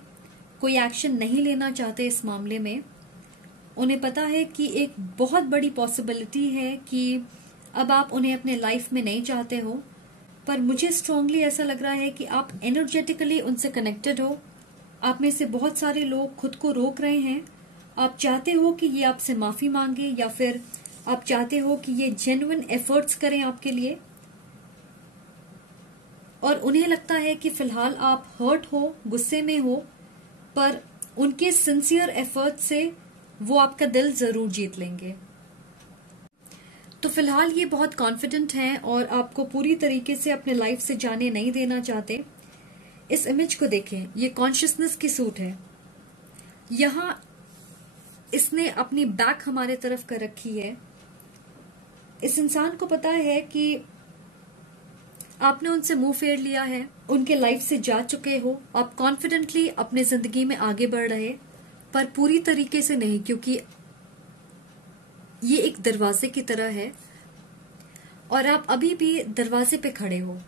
कोई एक्शन नहीं लेना चाहते इस मामले में। उन्हें पता है कि एक बहुत बड़ी पॉसिबिलिटी है कि अब आप उन्हें अपने लाइफ में नहीं चाहते हो, पर मुझे स्ट्रांगली ऐसा लग रहा है कि आप एनर्जेटिकली उनसे कनेक्टेड हो। आप में से बहुत सारे लोग खुद को रोक रहे हैं आप चाहते हो कि ये आपसे माफी मांगे, या फिर आप चाहते हो कि ये जेन्युइन एफर्ट्स करें आपके लिए, और उन्हें लगता है कि फिलहाल आप हर्ट हो, गुस्से में हो, पर उनके सिंसियर एफर्ट से वो आपका दिल जरूर जीत लेंगे। तो फिलहाल ये बहुत कॉन्फिडेंट हैं और आपको पूरी तरीके से अपने लाइफ से जाने नहीं देना चाहते। इस इमेज को देखें, ये कॉन्शियसनेस की सूट है। यहां इसने अपनी बैक हमारे तरफ कर रखी है। इस इंसान को पता है कि आपने उनसे मुंह फेर लिया है, उनके लाइफ से जा चुके हो, आप कॉन्फिडेंटली अपने जिंदगी में आगे बढ़ रहे, पर पूरी तरीके से नहीं, क्योंकि ये एक दरवाजे की तरह है और आप अभी भी दरवाजे पे खड़े हो।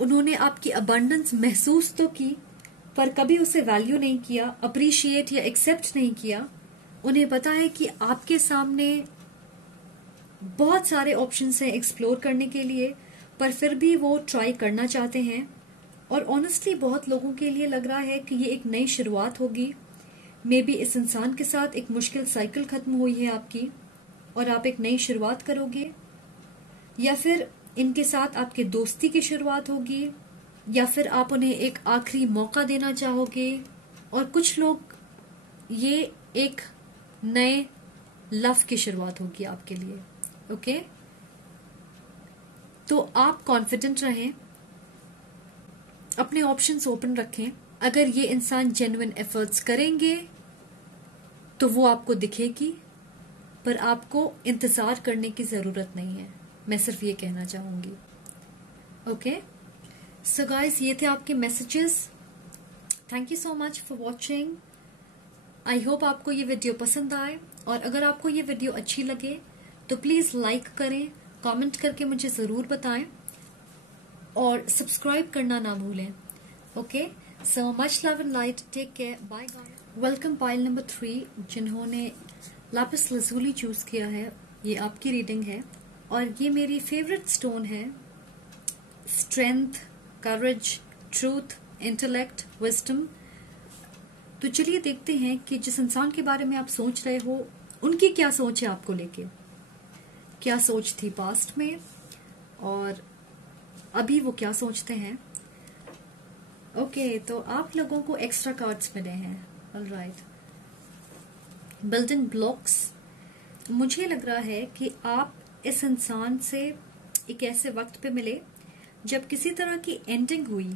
उन्होंने आपकी अबंडेंस महसूस तो की, पर कभी उसे वैल्यू नहीं किया, अप्रिशिएट या एक्सेप्ट नहीं किया। उन्हें पता है कि आपके सामने बहुत सारे ऑप्शंस हैं एक्सप्लोर करने के लिए, पर फिर भी वो ट्राई करना चाहते हैं। और ऑनेस्टली बहुत लोगों के लिए लग रहा है कि ये एक नई शुरुआत होगी। मे बी इस इंसान के साथ एक मुश्किल साइकिल खत्म हुई है आपकी और आप एक नई शुरुआत करोगे, या फिर इनके साथ आपके दोस्ती की शुरुआत होगी, या फिर आप उन्हें एक आखिरी मौका देना चाहोगे। और कुछ लोग ये एक नए लव की शुरुआत होगी आपके लिए। ओके, तो आप कॉन्फिडेंट रहें, अपने ऑप्शंस ओपन रखें। अगर ये इंसान जेन्युइन एफर्ट्स करेंगे तो वो आपको दिखेगी, पर आपको इंतजार करने की जरूरत नहीं है। मैं सिर्फ ये कहना चाहूंगी। ओके, सो गाइस, ये थे आपके messages. Thank you so much for watching. I hope आपको ये वीडियो पसंद आए, और अगर आपको ये वीडियो अच्छी लगे तो प्लीज लाइक करें, कमेंट करके मुझे जरूर बताएं, और सब्सक्राइब करना ना भूलें। Okay, so much love and light, take care, bye guys. Welcome pile number 3, जिन्होंने लापिस लजूली चूज किया है। ये आपकी रीडिंग है और ये मेरी फेवरेट स्टोन है। स्ट्रेंथ, करेज, ट्रूथ, इंटेलेक्ट, विजडम। तो चलिए देखते हैं कि जिस इंसान के बारे में आप सोच रहे हो उनकी क्या सोच है आपको लेके। क्या सोच थी पास्ट में और अभी वो क्या सोचते हैं। ओके, तो आप लोगों को एक्स्ट्रा कार्ड्स मिले हैं। Alright, building blocks. मुझे लग रहा है कि आप इस इंसान से एक ऐसे वक्त पे मिले जब किसी तरह की एंडिंग हुई,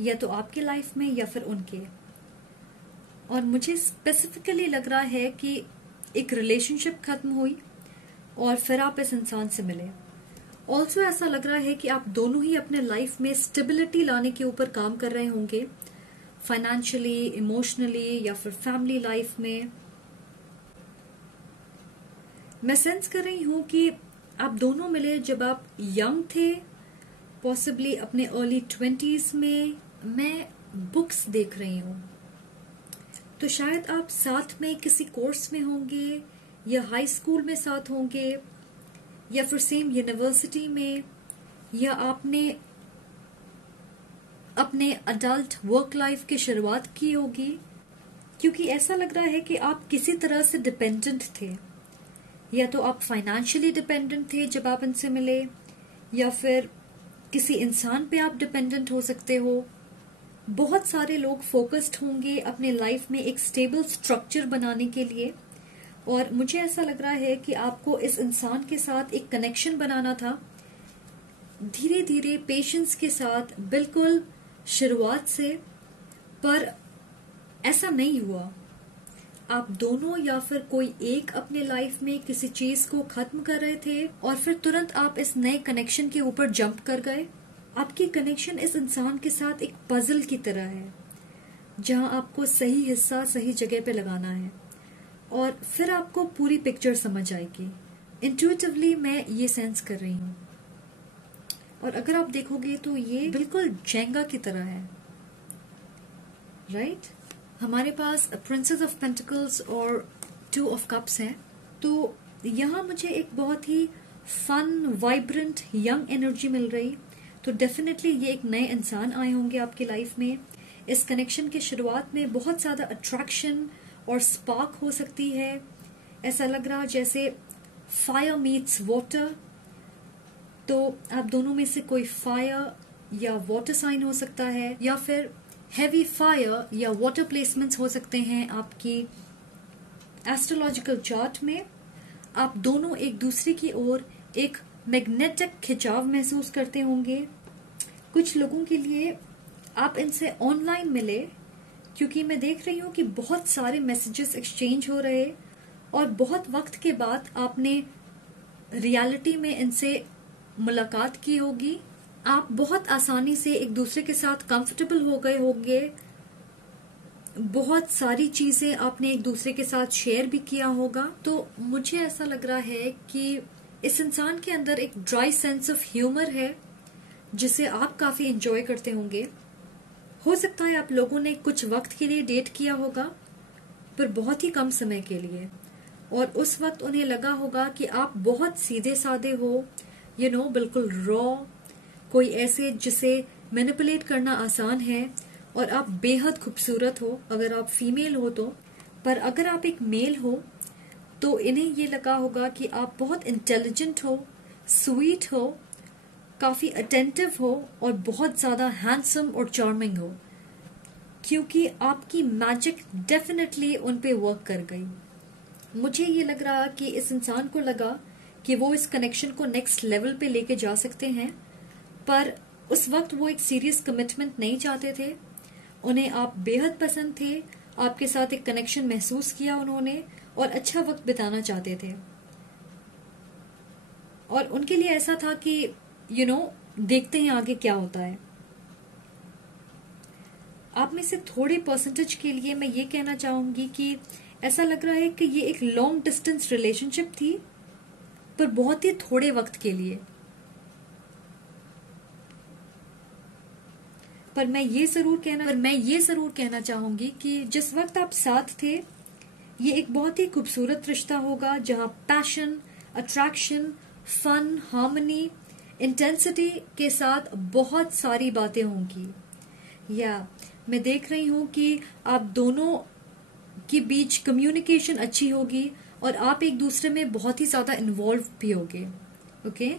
या तो आपके लाइफ में या फिर उनके। और मुझे स्पेसिफिकली लग रहा है कि एक रिलेशनशिप खत्म हुई और फिर आप इस इंसान से मिले। ऑल्सो ऐसा लग रहा है कि आप दोनों ही अपने लाइफ में स्टेबिलिटी लाने के ऊपर काम कर रहे होंगे, फाइनेंशियली, इमोशनली, या फिर फैमिली लाइफ में। मैं सेंस कर रही हूं कि आप दोनों मिले जब आप यंग थे, पॉसिबली अपने अर्ली 20s में। मैं बुक्स देख रही हूं, तो शायद आप साथ में किसी कोर्स में होंगे, या हाई स्कूल में साथ होंगे, या फिर सेम यूनिवर्सिटी में, या आपने अपने अडल्ट वर्क लाइफ की शुरुआत की होगी। क्योंकि ऐसा लग रहा है कि आप किसी तरह से डिपेंडेंट थे, या तो आप फाइनेंशियली डिपेंडेंट थे जब आप इनसे मिले, या फिर किसी इंसान पे आप डिपेंडेंट हो सकते हो। बहुत सारे लोग फोकस्ड होंगे अपने लाइफ में एक स्टेबल स्ट्रक्चर बनाने के लिए, और मुझे ऐसा लग रहा है कि आपको इस इंसान के साथ एक कनेक्शन बनाना था, धीरे धीरे, पेशेंस के साथ, बिल्कुल शुरुआत से। पर ऐसा नहीं हुआ। आप दोनों या फिर कोई एक अपने लाइफ में किसी चीज को खत्म कर रहे थे और फिर तुरंत आप इस नए कनेक्शन के ऊपर जंप कर गए। आपकी कनेक्शन इस इंसान के साथ एक पजल की तरह है, जहां आपको सही हिस्सा सही जगह पे लगाना है, और फिर आपको पूरी पिक्चर समझ आएगी। इंट्यूटिवली मैं ये सेंस कर रही हूँ। और अगर आप देखोगे तो ये बिल्कुल जेंगा की तरह है, राइट? हमारे पास प्रिंसेस ऑफ पेंटिकल्स और 2 ऑफ कप्स हैं। तो यहाँ मुझे एक बहुत ही फन, वाइब्रेंट, यंग एनर्जी मिल रही। तो डेफिनेटली ये एक नए इंसान आए होंगे आपकी लाइफ में। इस कनेक्शन की शुरुआत में बहुत ज्यादा अट्रैक्शन और स्पार्क हो सकती है। ऐसा लग रहा जैसे फायर मीट्स वाटर, तो आप दोनों में से कोई फायर या वाटर साइन हो सकता है, या फिर हैवी फायर या वाटर प्लेसमेंट्स हो सकते हैं आपकी एस्ट्रोलॉजिकल चार्ट में। आप दोनों एक दूसरे की ओर एक मैग्नेटिक खिंचाव महसूस करते होंगे। कुछ लोगों के लिए आप इनसे ऑनलाइन मिले, क्योंकि मैं देख रही हूँ कि बहुत सारे मैसेजेस एक्सचेंज हो रहे और बहुत वक्त के बाद आपने रियलिटी में इनसे मुलाकात की होगी। आप बहुत आसानी से एक दूसरे के साथ कंफर्टेबल हो गए होंगे। बहुत सारी चीजें आपने एक दूसरे के साथ शेयर भी किया होगा। तो मुझे ऐसा लग रहा है कि इस इंसान के अंदर एक ड्राई सेंस ऑफ ह्यूमर है जिसे आप काफी एंजॉय करते होंगे। हो सकता है आप लोगों ने कुछ वक्त के लिए डेट किया होगा, पर बहुत ही कम समय के लिए, और उस वक्त उन्हें लगा होगा कि आप बहुत सीधे साधे हो, बिल्कुल रॉ, कोई ऐसे जिसे मैनिपुलेट करना आसान है, और आप बेहद खूबसूरत हो अगर आप फीमेल हो तो। पर अगर आप एक मेल हो तो इन्हें ये लगा होगा कि आप बहुत इंटेलिजेंट हो, स्वीट हो, काफी अटेंटिव हो और बहुत ज्यादा हैंडसम और चार्मिंग हो, क्योंकि आपकी मैजिक डेफिनेटली उन पे वर्क कर गई। मुझे ये लग रहा कि इस इंसान को लगा कि वो इस कनेक्शन को नेक्स्ट लेवल पे लेके जा सकते हैं, पर उस वक्त वो एक सीरियस कमिटमेंट नहीं चाहते थे। उन्हें आप बेहद पसंद थे, आपके साथ एक कनेक्शन महसूस किया उन्होंने और अच्छा वक्त बिताना चाहते थे। और उनके लिए ऐसा था कि देखते हैं आगे क्या होता है। आप में से थोड़े परसेंटेज के लिए मैं ये कहना चाहूंगी कि ऐसा लग रहा है कि ये एक लॉन्ग डिस्टेंस रिलेशनशिप थी, पर बहुत ही थोड़े वक्त के लिए। पर मैं ये जरूर कहना चाहूंगी कि जिस वक्त आप साथ थे, ये एक बहुत ही खूबसूरत रिश्ता होगा जहां passion, attraction, fun, harmony, intensity के साथ बहुत सारी बातें होंगी। या मैं देख रही हूं कि आप दोनों के बीच कम्युनिकेशन अच्छी होगी और आप एक दूसरे में बहुत ही ज्यादा इन्वॉल्व भी होगे। ओके,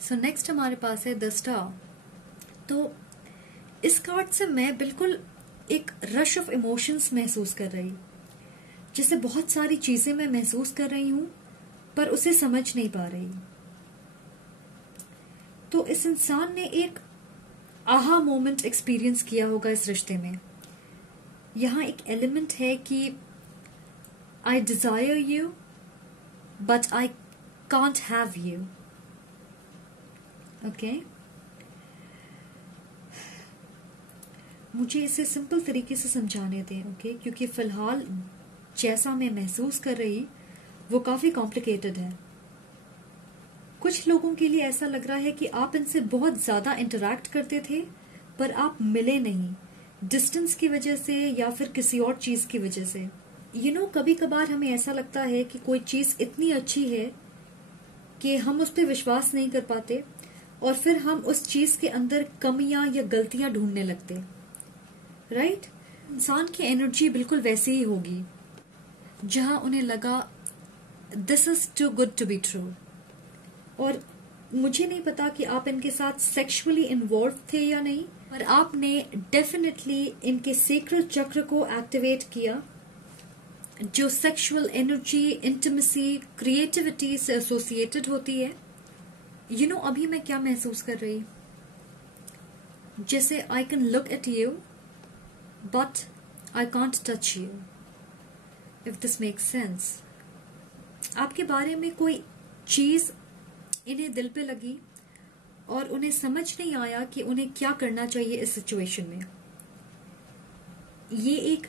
सो नेक्स्ट हमारे पास है द स्टार। तो इस कार्ड से मैं बिल्कुल एक रश ऑफ इमोशंस महसूस कर रही, जैसे बहुत सारी चीजें मैं महसूस कर रही हूं पर उसे समझ नहीं पा रही। तो इस इंसान ने एक आहा मोमेंट एक्सपीरियंस किया होगा इस रिश्ते में। यहां एक एलिमेंट है कि आई Dzire you but I can't have you. Okay, मुझे इसे सिंपल तरीके से समझाने दें। ओके, क्योंकि फिलहाल जैसा मैं महसूस कर रही वो काफी कॉम्प्लिकेटेड है। कुछ लोगों के लिए ऐसा लग रहा है कि आप इनसे बहुत ज्यादा इंटरैक्ट करते थे पर आप मिले नहीं, डिस्टेंस की वजह से या फिर किसी और चीज की वजह से। कभी कभार हमें ऐसा लगता है कि कोई चीज इतनी अच्छी है कि हम उस पर विश्वास नहीं कर पाते और फिर हम उस चीज के अंदर कमियां या गलतियां ढूंढने लगते। राइट? इंसान की एनर्जी बिल्कुल वैसे ही होगी जहां उन्हें लगा this is too good to be true. और मुझे नहीं पता कि आप इनके साथ सेक्सुअली इन्वॉल्व थे या नहीं, पर आपने डेफिनेटली इनके सेक्रल चक्र को एक्टिवेट किया, जो सेक्सुअल एनर्जी, इंटिमेसी, क्रिएटिविटी से एसोसिएटेड होती है। अभी मैं क्या महसूस कर रही, जैसे I can look at you but I can't touch you, if this makes sense. आपके बारे में कोई चीज इन्हें दिल पे लगी और उन्हें समझ नहीं आया कि उन्हें क्या करना चाहिए इस सिचुएशन में। ये एक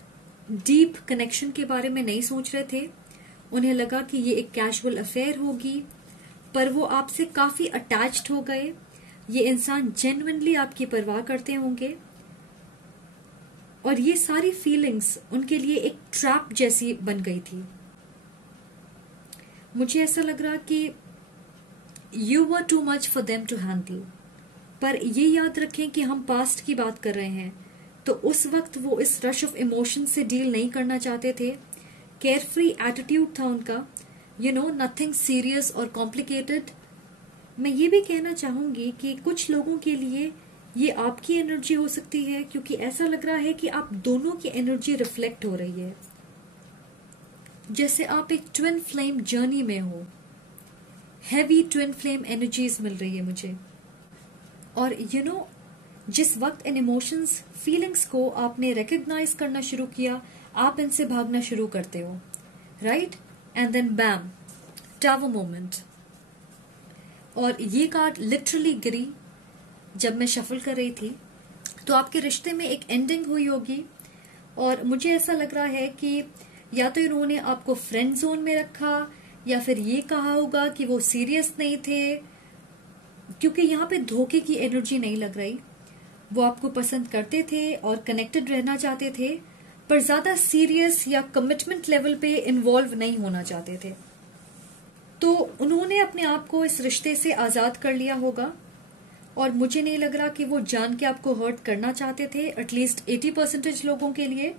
डीप कनेक्शन के बारे में नहीं सोच रहे थे। उन्हें लगा कि ये एक कैजुअल अफेयर होगी, पर वो आपसे काफी अटैच्ड हो गए। ये इंसान जेन्युइनली आपकी परवाह करते होंगे और ये सारी फीलिंग्स उनके लिए एक ट्रैप जैसी बन गई थी। मुझे ऐसा लग रहा कि You were too much for them to handle। पर ये याद रखें कि हम पास्ट की बात कर रहे हैं, तो उस वक्त वो इस रश ऑफ इमोशन से डील नहीं करना चाहते थे। केयरफ्री एटीट्यूड था उनका, नथिंग सीरियस और कॉम्प्लिकेटेड। मैं ये भी कहना चाहूंगी कि कुछ लोगों के लिए ये आपकी एनर्जी हो सकती है, क्योंकि ऐसा लग रहा है कि आप दोनों की एनर्जी रिफ्लेक्ट हो रही है, जैसे आप एक ट्विन फ्लेम जर्नी में हो। हैवी ट्विन फ्लेम एनर्जीज मिल रही है मुझे। और जिस वक्त इन इमोशंस फीलिंग्स को आपने रिकग्नाइज करना शुरू किया, आप इनसे भागना शुरू करते हो, right? And then bam, tower moment. और ये कार्ड लिटरली गिरी जब मैं शफल कर रही थी, तो आपके रिश्ते में एक एंडिंग हुई होगी। और मुझे ऐसा लग रहा है कि या तो इन्होंने आपको फ्रेंड जोन में रखा, या फिर ये कहा होगा कि वो सीरियस नहीं थे, क्योंकि यहाँ पे धोखे की एनर्जी नहीं लग रही। वो आपको पसंद करते थे और कनेक्टेड रहना चाहते थे, पर ज्यादा सीरियस या कमिटमेंट लेवल पे इन्वॉल्व नहीं होना चाहते थे। तो उन्होंने अपने आप को इस रिश्ते से आजाद कर लिया होगा, और मुझे नहीं लग रहा कि वो जान के आपको हर्ट करना चाहते थे, एटलीस्ट 80% लोगों के लिए।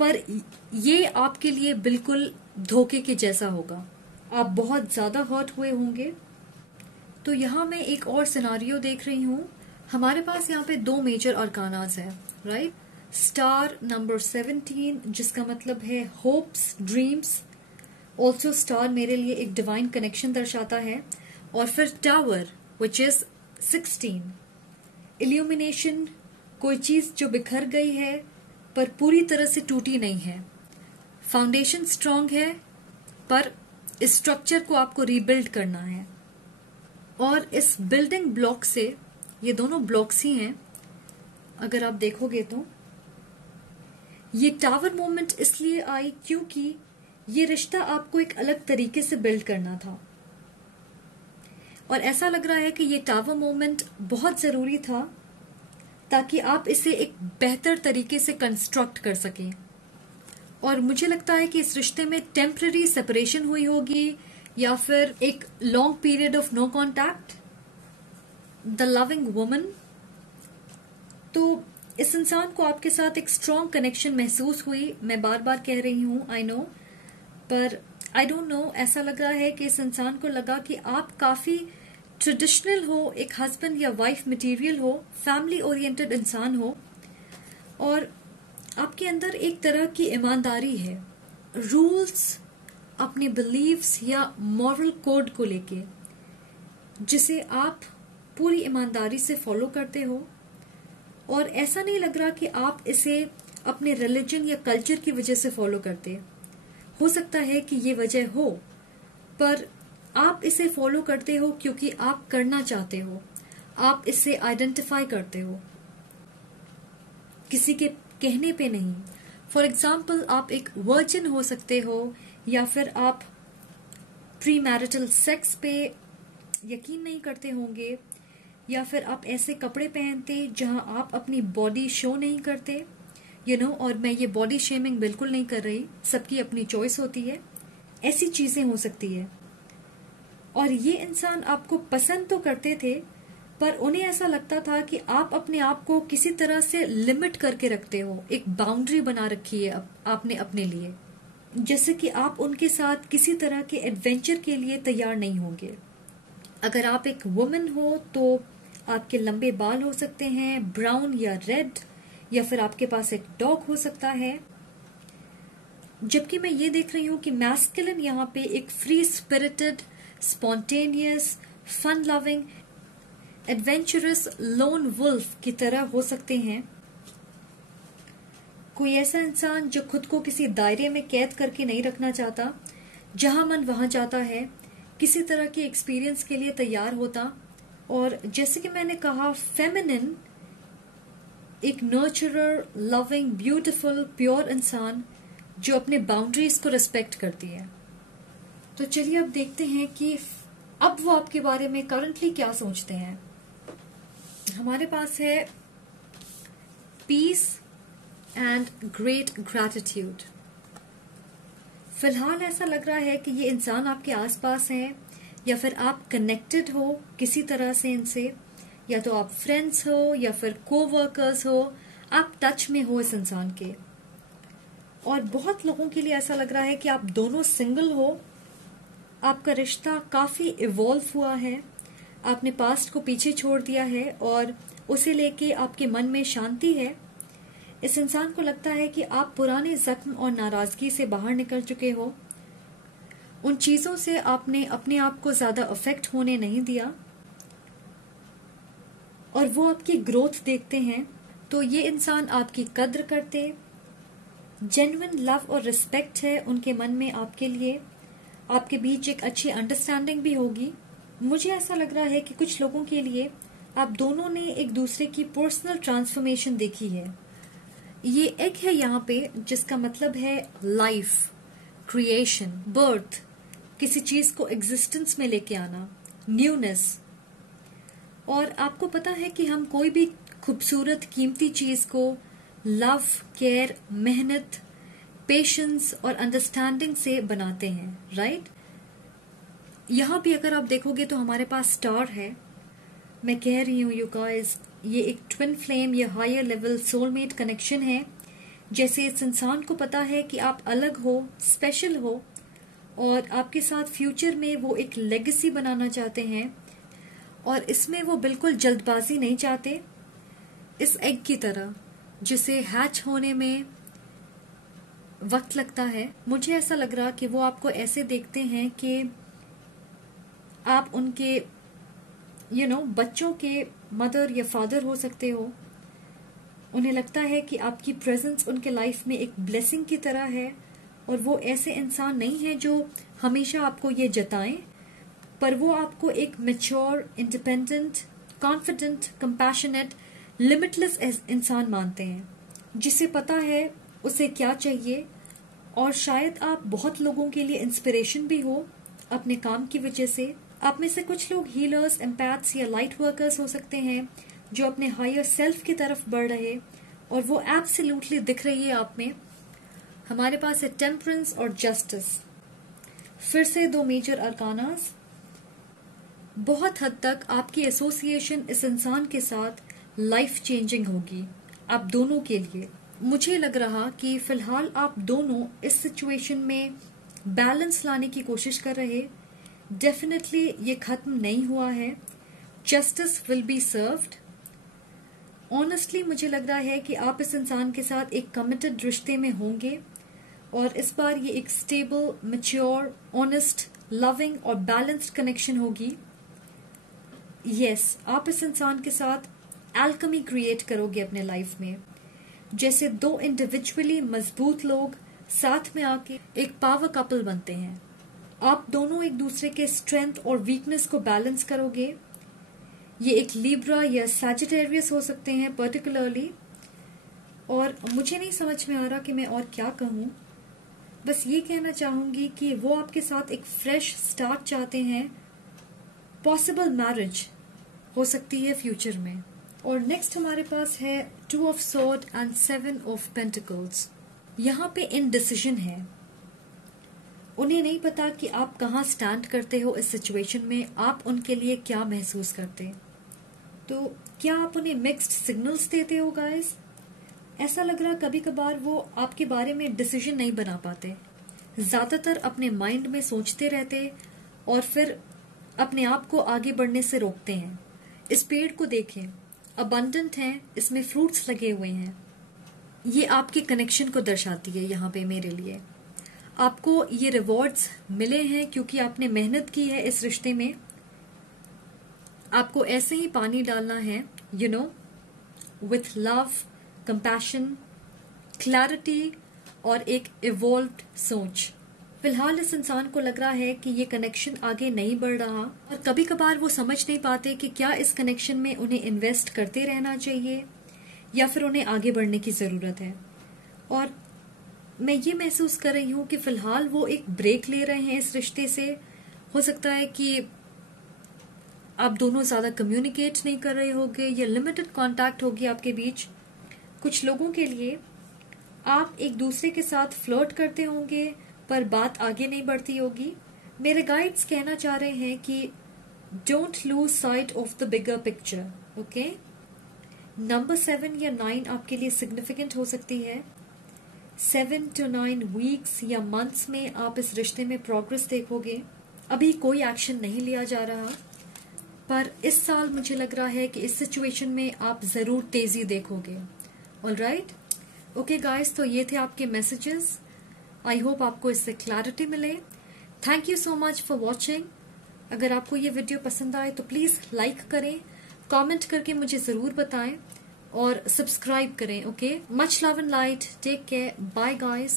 पर ये आपके लिए बिल्कुल धोखे के जैसा होगा, आप बहुत ज्यादा हर्ट हुए होंगे। तो यहाँ मैं एक और सिनारियो देख रही हूँ। हमारे पास यहाँ पे 2 मेजर अरकानास है, राइट? स्टार नंबर 17, जिसका मतलब है होप्स, ड्रीम्स। ऑल्सो स्टार मेरे लिए एक डिवाइन कनेक्शन दर्शाता है। और फिर टावर विच इज 16, इल्यूमिनेशन, कोई चीज जो बिखर गई है पर पूरी तरह से टूटी नहीं है। फाउंडेशन स्ट्रांग है, पर इस स्ट्रक्चर को आपको रीबिल्ड करना है। और इस बिल्डिंग ब्लॉक से, ये दोनों ब्लॉक्स ही हैं अगर आप देखोगे तो, ये टावर मोमेंट इसलिए आई क्योंकि ये रिश्ता आपको एक अलग तरीके से बिल्ड करना था। और ऐसा लग रहा है कि ये टावर मोमेंट बहुत जरूरी था ताकि आप इसे एक बेहतर तरीके से कंस्ट्रक्ट कर सकें। और मुझे लगता है कि इस रिश्ते में टेम्पररी सेपरेशन हुई होगी, या फिर एक long period of no contact. The loving woman, तो इस इंसान को आपके साथ एक स्ट्रॉन्ग कनेक्शन महसूस हुई। मैं बार बार कह रही हूं, आई नो, पर आई डोंट नो, ऐसा लग रहा है कि इस इंसान को लगा कि आप काफी ट्रेडिशनल हो, एक हस्बैंड या वाइफ मटेरियल हो, फैमिली ओरिएंटेड इंसान हो, और आपके अंदर एक तरह की ईमानदारी है, रूल्स, अपने बिलीव्स या मॉरल कोड को लेके, जिसे आप पूरी ईमानदारी से फॉलो करते हो। और ऐसा नहीं लग रहा कि आप इसे अपने रिलीजन या कल्चर की वजह से फॉलो करते। हो सकता है कि ये वजह हो, पर आप इसे फॉलो करते हो क्योंकि आप करना चाहते हो, आप इससे आइडेंटिफाई करते हो, किसी के कहने पे नहीं। फॉर एग्जाम्पल, आप एक वर्जिन हो सकते हो, या फिर आप प्री मैरिटल सेक्स पे यकीन नहीं करते होंगे, या फिर आप ऐसे कपड़े पहनते जहां आप अपनी बॉडी शो नहीं करते, और मैं ये बॉडी शेमिंग बिल्कुल नहीं कर रही, सबकी अपनी चॉइस होती है, ऐसी चीजें हो सकती है। और ये इंसान आपको पसंद तो करते थे, पर उन्हें ऐसा लगता था कि आप अपने आप को किसी तरह से लिमिट करके रखते हो, एक बाउंड्री बना रखी है आपने अपने लिए, जैसे कि आप उनके साथ किसी तरह के एडवेंचर के लिए तैयार नहीं होंगे। अगर आप एक वुमन हो तो आपके लंबे बाल हो सकते हैं, ब्राउन या रेड, या फिर आपके पास एक डॉग हो सकता है। जबकि मैं ये देख रही हूं कि मैस्कुलिन यहाँ पे एक free spirited, spontaneous, fun loving, adventurous lone wolf की तरह हो सकते हैं। कोई ऐसा इंसान जो खुद को किसी दायरे में कैद करके नहीं रखना चाहता, जहां मन वहां जाता है, किसी तरह के एक्सपीरियंस के लिए तैयार होता। और जैसे कि मैंने कहा, फेमिनिन, एक नर्चरर, लविंग, ब्यूटीफुल, प्योर इंसान जो अपने बाउंड्रीज को रिस्पेक्ट करती है। तो चलिए अब देखते हैं कि अब वो आपके बारे में करंटली क्या सोचते हैं। हमारे पास है पीस एंड ग्रेट ग्रैटिट्यूड। फिलहाल ऐसा लग रहा है कि ये इंसान आपके आसपास है, या फिर आप कनेक्टेड हो किसी तरह से इनसे, या तो आप फ्रेंड्स हो या फिर कोवर्कर्स हो, आप टच में हो इस इंसान के। और बहुत लोगों के लिए ऐसा लग रहा है कि आप दोनों सिंगल हो, आपका रिश्ता काफी इवॉल्व हुआ है, आपने पास्ट को पीछे छोड़ दिया है और उसे लेके आपके मन में शांति है। इस इंसान को लगता है कि आप पुराने जख्म और नाराजगी से बाहर निकल चुके हो, उन चीजों से आपने अपने आप को ज्यादा अफेक्ट होने नहीं दिया और वो आपकी ग्रोथ देखते हैं। तो ये इंसान आपकी कद्र करते, जेन्युइन लव और रिस्पेक्ट है उनके मन में आपके लिए, आपके बीच एक अच्छी अंडरस्टैंडिंग भी होगी। मुझे ऐसा लग रहा है कि कुछ लोगों के लिए आप दोनों ने एक दूसरे की पर्सनल ट्रांसफॉर्मेशन देखी है। ये एक है यहाँ पे जिसका मतलब है लाइफ, क्रिएशन, बर्थ, किसी चीज को एग्जिस्टेंस में लेके आना, न्यूनेस। और आपको पता है कि हम कोई भी खूबसूरत कीमती चीज को लव, केयर, मेहनत, पेशेंस और अंडरस्टैंडिंग से बनाते हैं, राइट? यहाँ भी अगर आप देखोगे तो हमारे पास स्टार है। मैं कह रही हूँ यू गाइस, ये एक ट्विन फ्लेम या हायर लेवल सोलमेट कनेक्शन है। जैसे इस इंसान को पता है कि आप अलग हो, स्पेशल हो और आपके साथ फ्यूचर में वो एक लेगेसी बनाना चाहते हैं और इसमें वो बिल्कुल जल्दबाजी नहीं चाहते। इस एग की तरह जिसे हैच होने में वक्त लगता है, मुझे ऐसा लग रहा कि वो आपको ऐसे देखते हैं कि आप उनके बच्चों के मदर या फादर हो सकते हो। उन्हें लगता है कि आपकी प्रेजेंस उनके लाइफ में एक ब्लेसिंग की तरह है और वो ऐसे इंसान नहीं है जो हमेशा आपको ये जताएं, पर वो आपको एक mature, independent, confident, compassionate, limitless इंसान मानते हैं जिसे पता है उसे क्या चाहिए। और शायद आप बहुत लोगों के लिए इंस्पिरेशन भी हो अपने काम की वजह से। आप में से कुछ लोग हीलर्स, एम्पैथ्स या लाइट वर्कर्स हो सकते हैं जो अपने हायर सेल्फ की तरफ बढ़ रहे, और वो एब्सोल्युटली दिख रही है आप में। हमारे पास है टेम्परेंस और जस्टिस, फिर से दो मेजर अरकानास। बहुत हद तक आपकी एसोसिएशन इस इंसान के साथ लाइफ चेंजिंग होगी आप दोनों के लिए। मुझे लग रहा कि फिलहाल आप दोनों इस सिचुएशन में बैलेंस लाने की कोशिश कर रहे। डेफिनेटली ये खत्म नहीं हुआ है, justice will be served. Honestly मुझे लग रहा है कि आप इस इंसान के साथ एक कमिटेड रिश्ते में होंगे और इस बार ये एक स्टेबल, मैच्योर, ऑनेस्ट, लविंग और बैलेंस्ड कनेक्शन होगी। यस, आप इस इंसान के साथ एल्केमी क्रिएट करोगे अपने लाइफ में, जैसे दो इंडिविजुअली मजबूत लोग साथ में आके एक पावर कपल बनते हैं। आप दोनों एक दूसरे के स्ट्रेंथ और वीकनेस को बैलेंस करोगे। ये एक लिब्रा या सैजिटेरियस हो सकते हैं पर्टिकुलरली। और मुझे नहीं समझ में आ रहा कि मैं और क्या कहूँ। बस ये कहना चाहूंगी कि वो आपके साथ एक फ्रेश स्टार्ट चाहते हैं। पॉसिबल मैरिज हो सकती है फ्यूचर में। और नेक्स्ट हमारे पास है 2 of sword and 7 of pentacles. यहाँ पे इनडिसिजन है। उन्हें नहीं पता कि आप कहाँ स्टैंड करते हो इस सिचुएशन में, आप उनके लिए क्या महसूस करते। तो क्या आप उन्हें मिक्स्ड सिग्नल्स देते हो गाइस? ऐसा लग रहा कभी कभार वो आपके बारे में डिसीजन नहीं बना पाते, ज्यादातर अपने माइंड में सोचते रहते और फिर अपने आप को आगे बढ़ने से रोकते हैं। इस पेड़ को देखें, अबंडेंट है, इसमें फ्रूट्स लगे हुए हैं। ये आपके कनेक्शन को दर्शाती है। यहाँ पे मेरे लिए आपको ये रिवॉर्ड्स मिले हैं क्योंकि आपने मेहनत की है इस रिश्ते में। आपको ऐसे ही पानी डालना है, विथ लव, कंपैशन, क्लैरिटी और एक इवॉल्व्ड सोच। फिलहाल इस इंसान को लग रहा है कि ये कनेक्शन आगे नहीं बढ़ रहा और कभी कभार वो समझ नहीं पाते कि क्या इस कनेक्शन में उन्हें इन्वेस्ट करते रहना चाहिए या फिर उन्हें आगे बढ़ने की जरूरत है। और मैं ये महसूस कर रही हूँ कि फिलहाल वो एक ब्रेक ले रहे हैं इस रिश्ते से। हो सकता है कि आप दोनों ज्यादा कम्युनिकेट नहीं कर रहे होगे या लिमिटेड कांटेक्ट होगी आपके बीच। कुछ लोगों के लिए आप एक दूसरे के साथ फ्लर्ट करते होंगे पर बात आगे नहीं बढ़ती होगी। मेरे गाइड्स कहना चाह रहे हैं कि don't lose sight of the bigger picture, okay? Number 7 या 9 आपके लिए सिग्निफिकेंट हो सकती है। 7 to 9 वीक्स या मंथ्स में आप इस रिश्ते में प्रोग्रेस देखोगे। अभी कोई एक्शन नहीं लिया जा रहा, पर इस साल मुझे लग रहा है कि इस सिचुएशन में आप जरूर तेजी देखोगे। ऑलराइट, ओके गाइस, तो ये थे आपके मैसेजेस। आई होप आपको इससे क्लैरिटी मिले। Thank you so much for watching. अगर आपको ये वीडियो पसंद आए तो प्लीज लाइक करें, कमेंट करके मुझे जरूर बताएं और सब्सक्राइब करें। Okay, much love and light, take care, bye guys.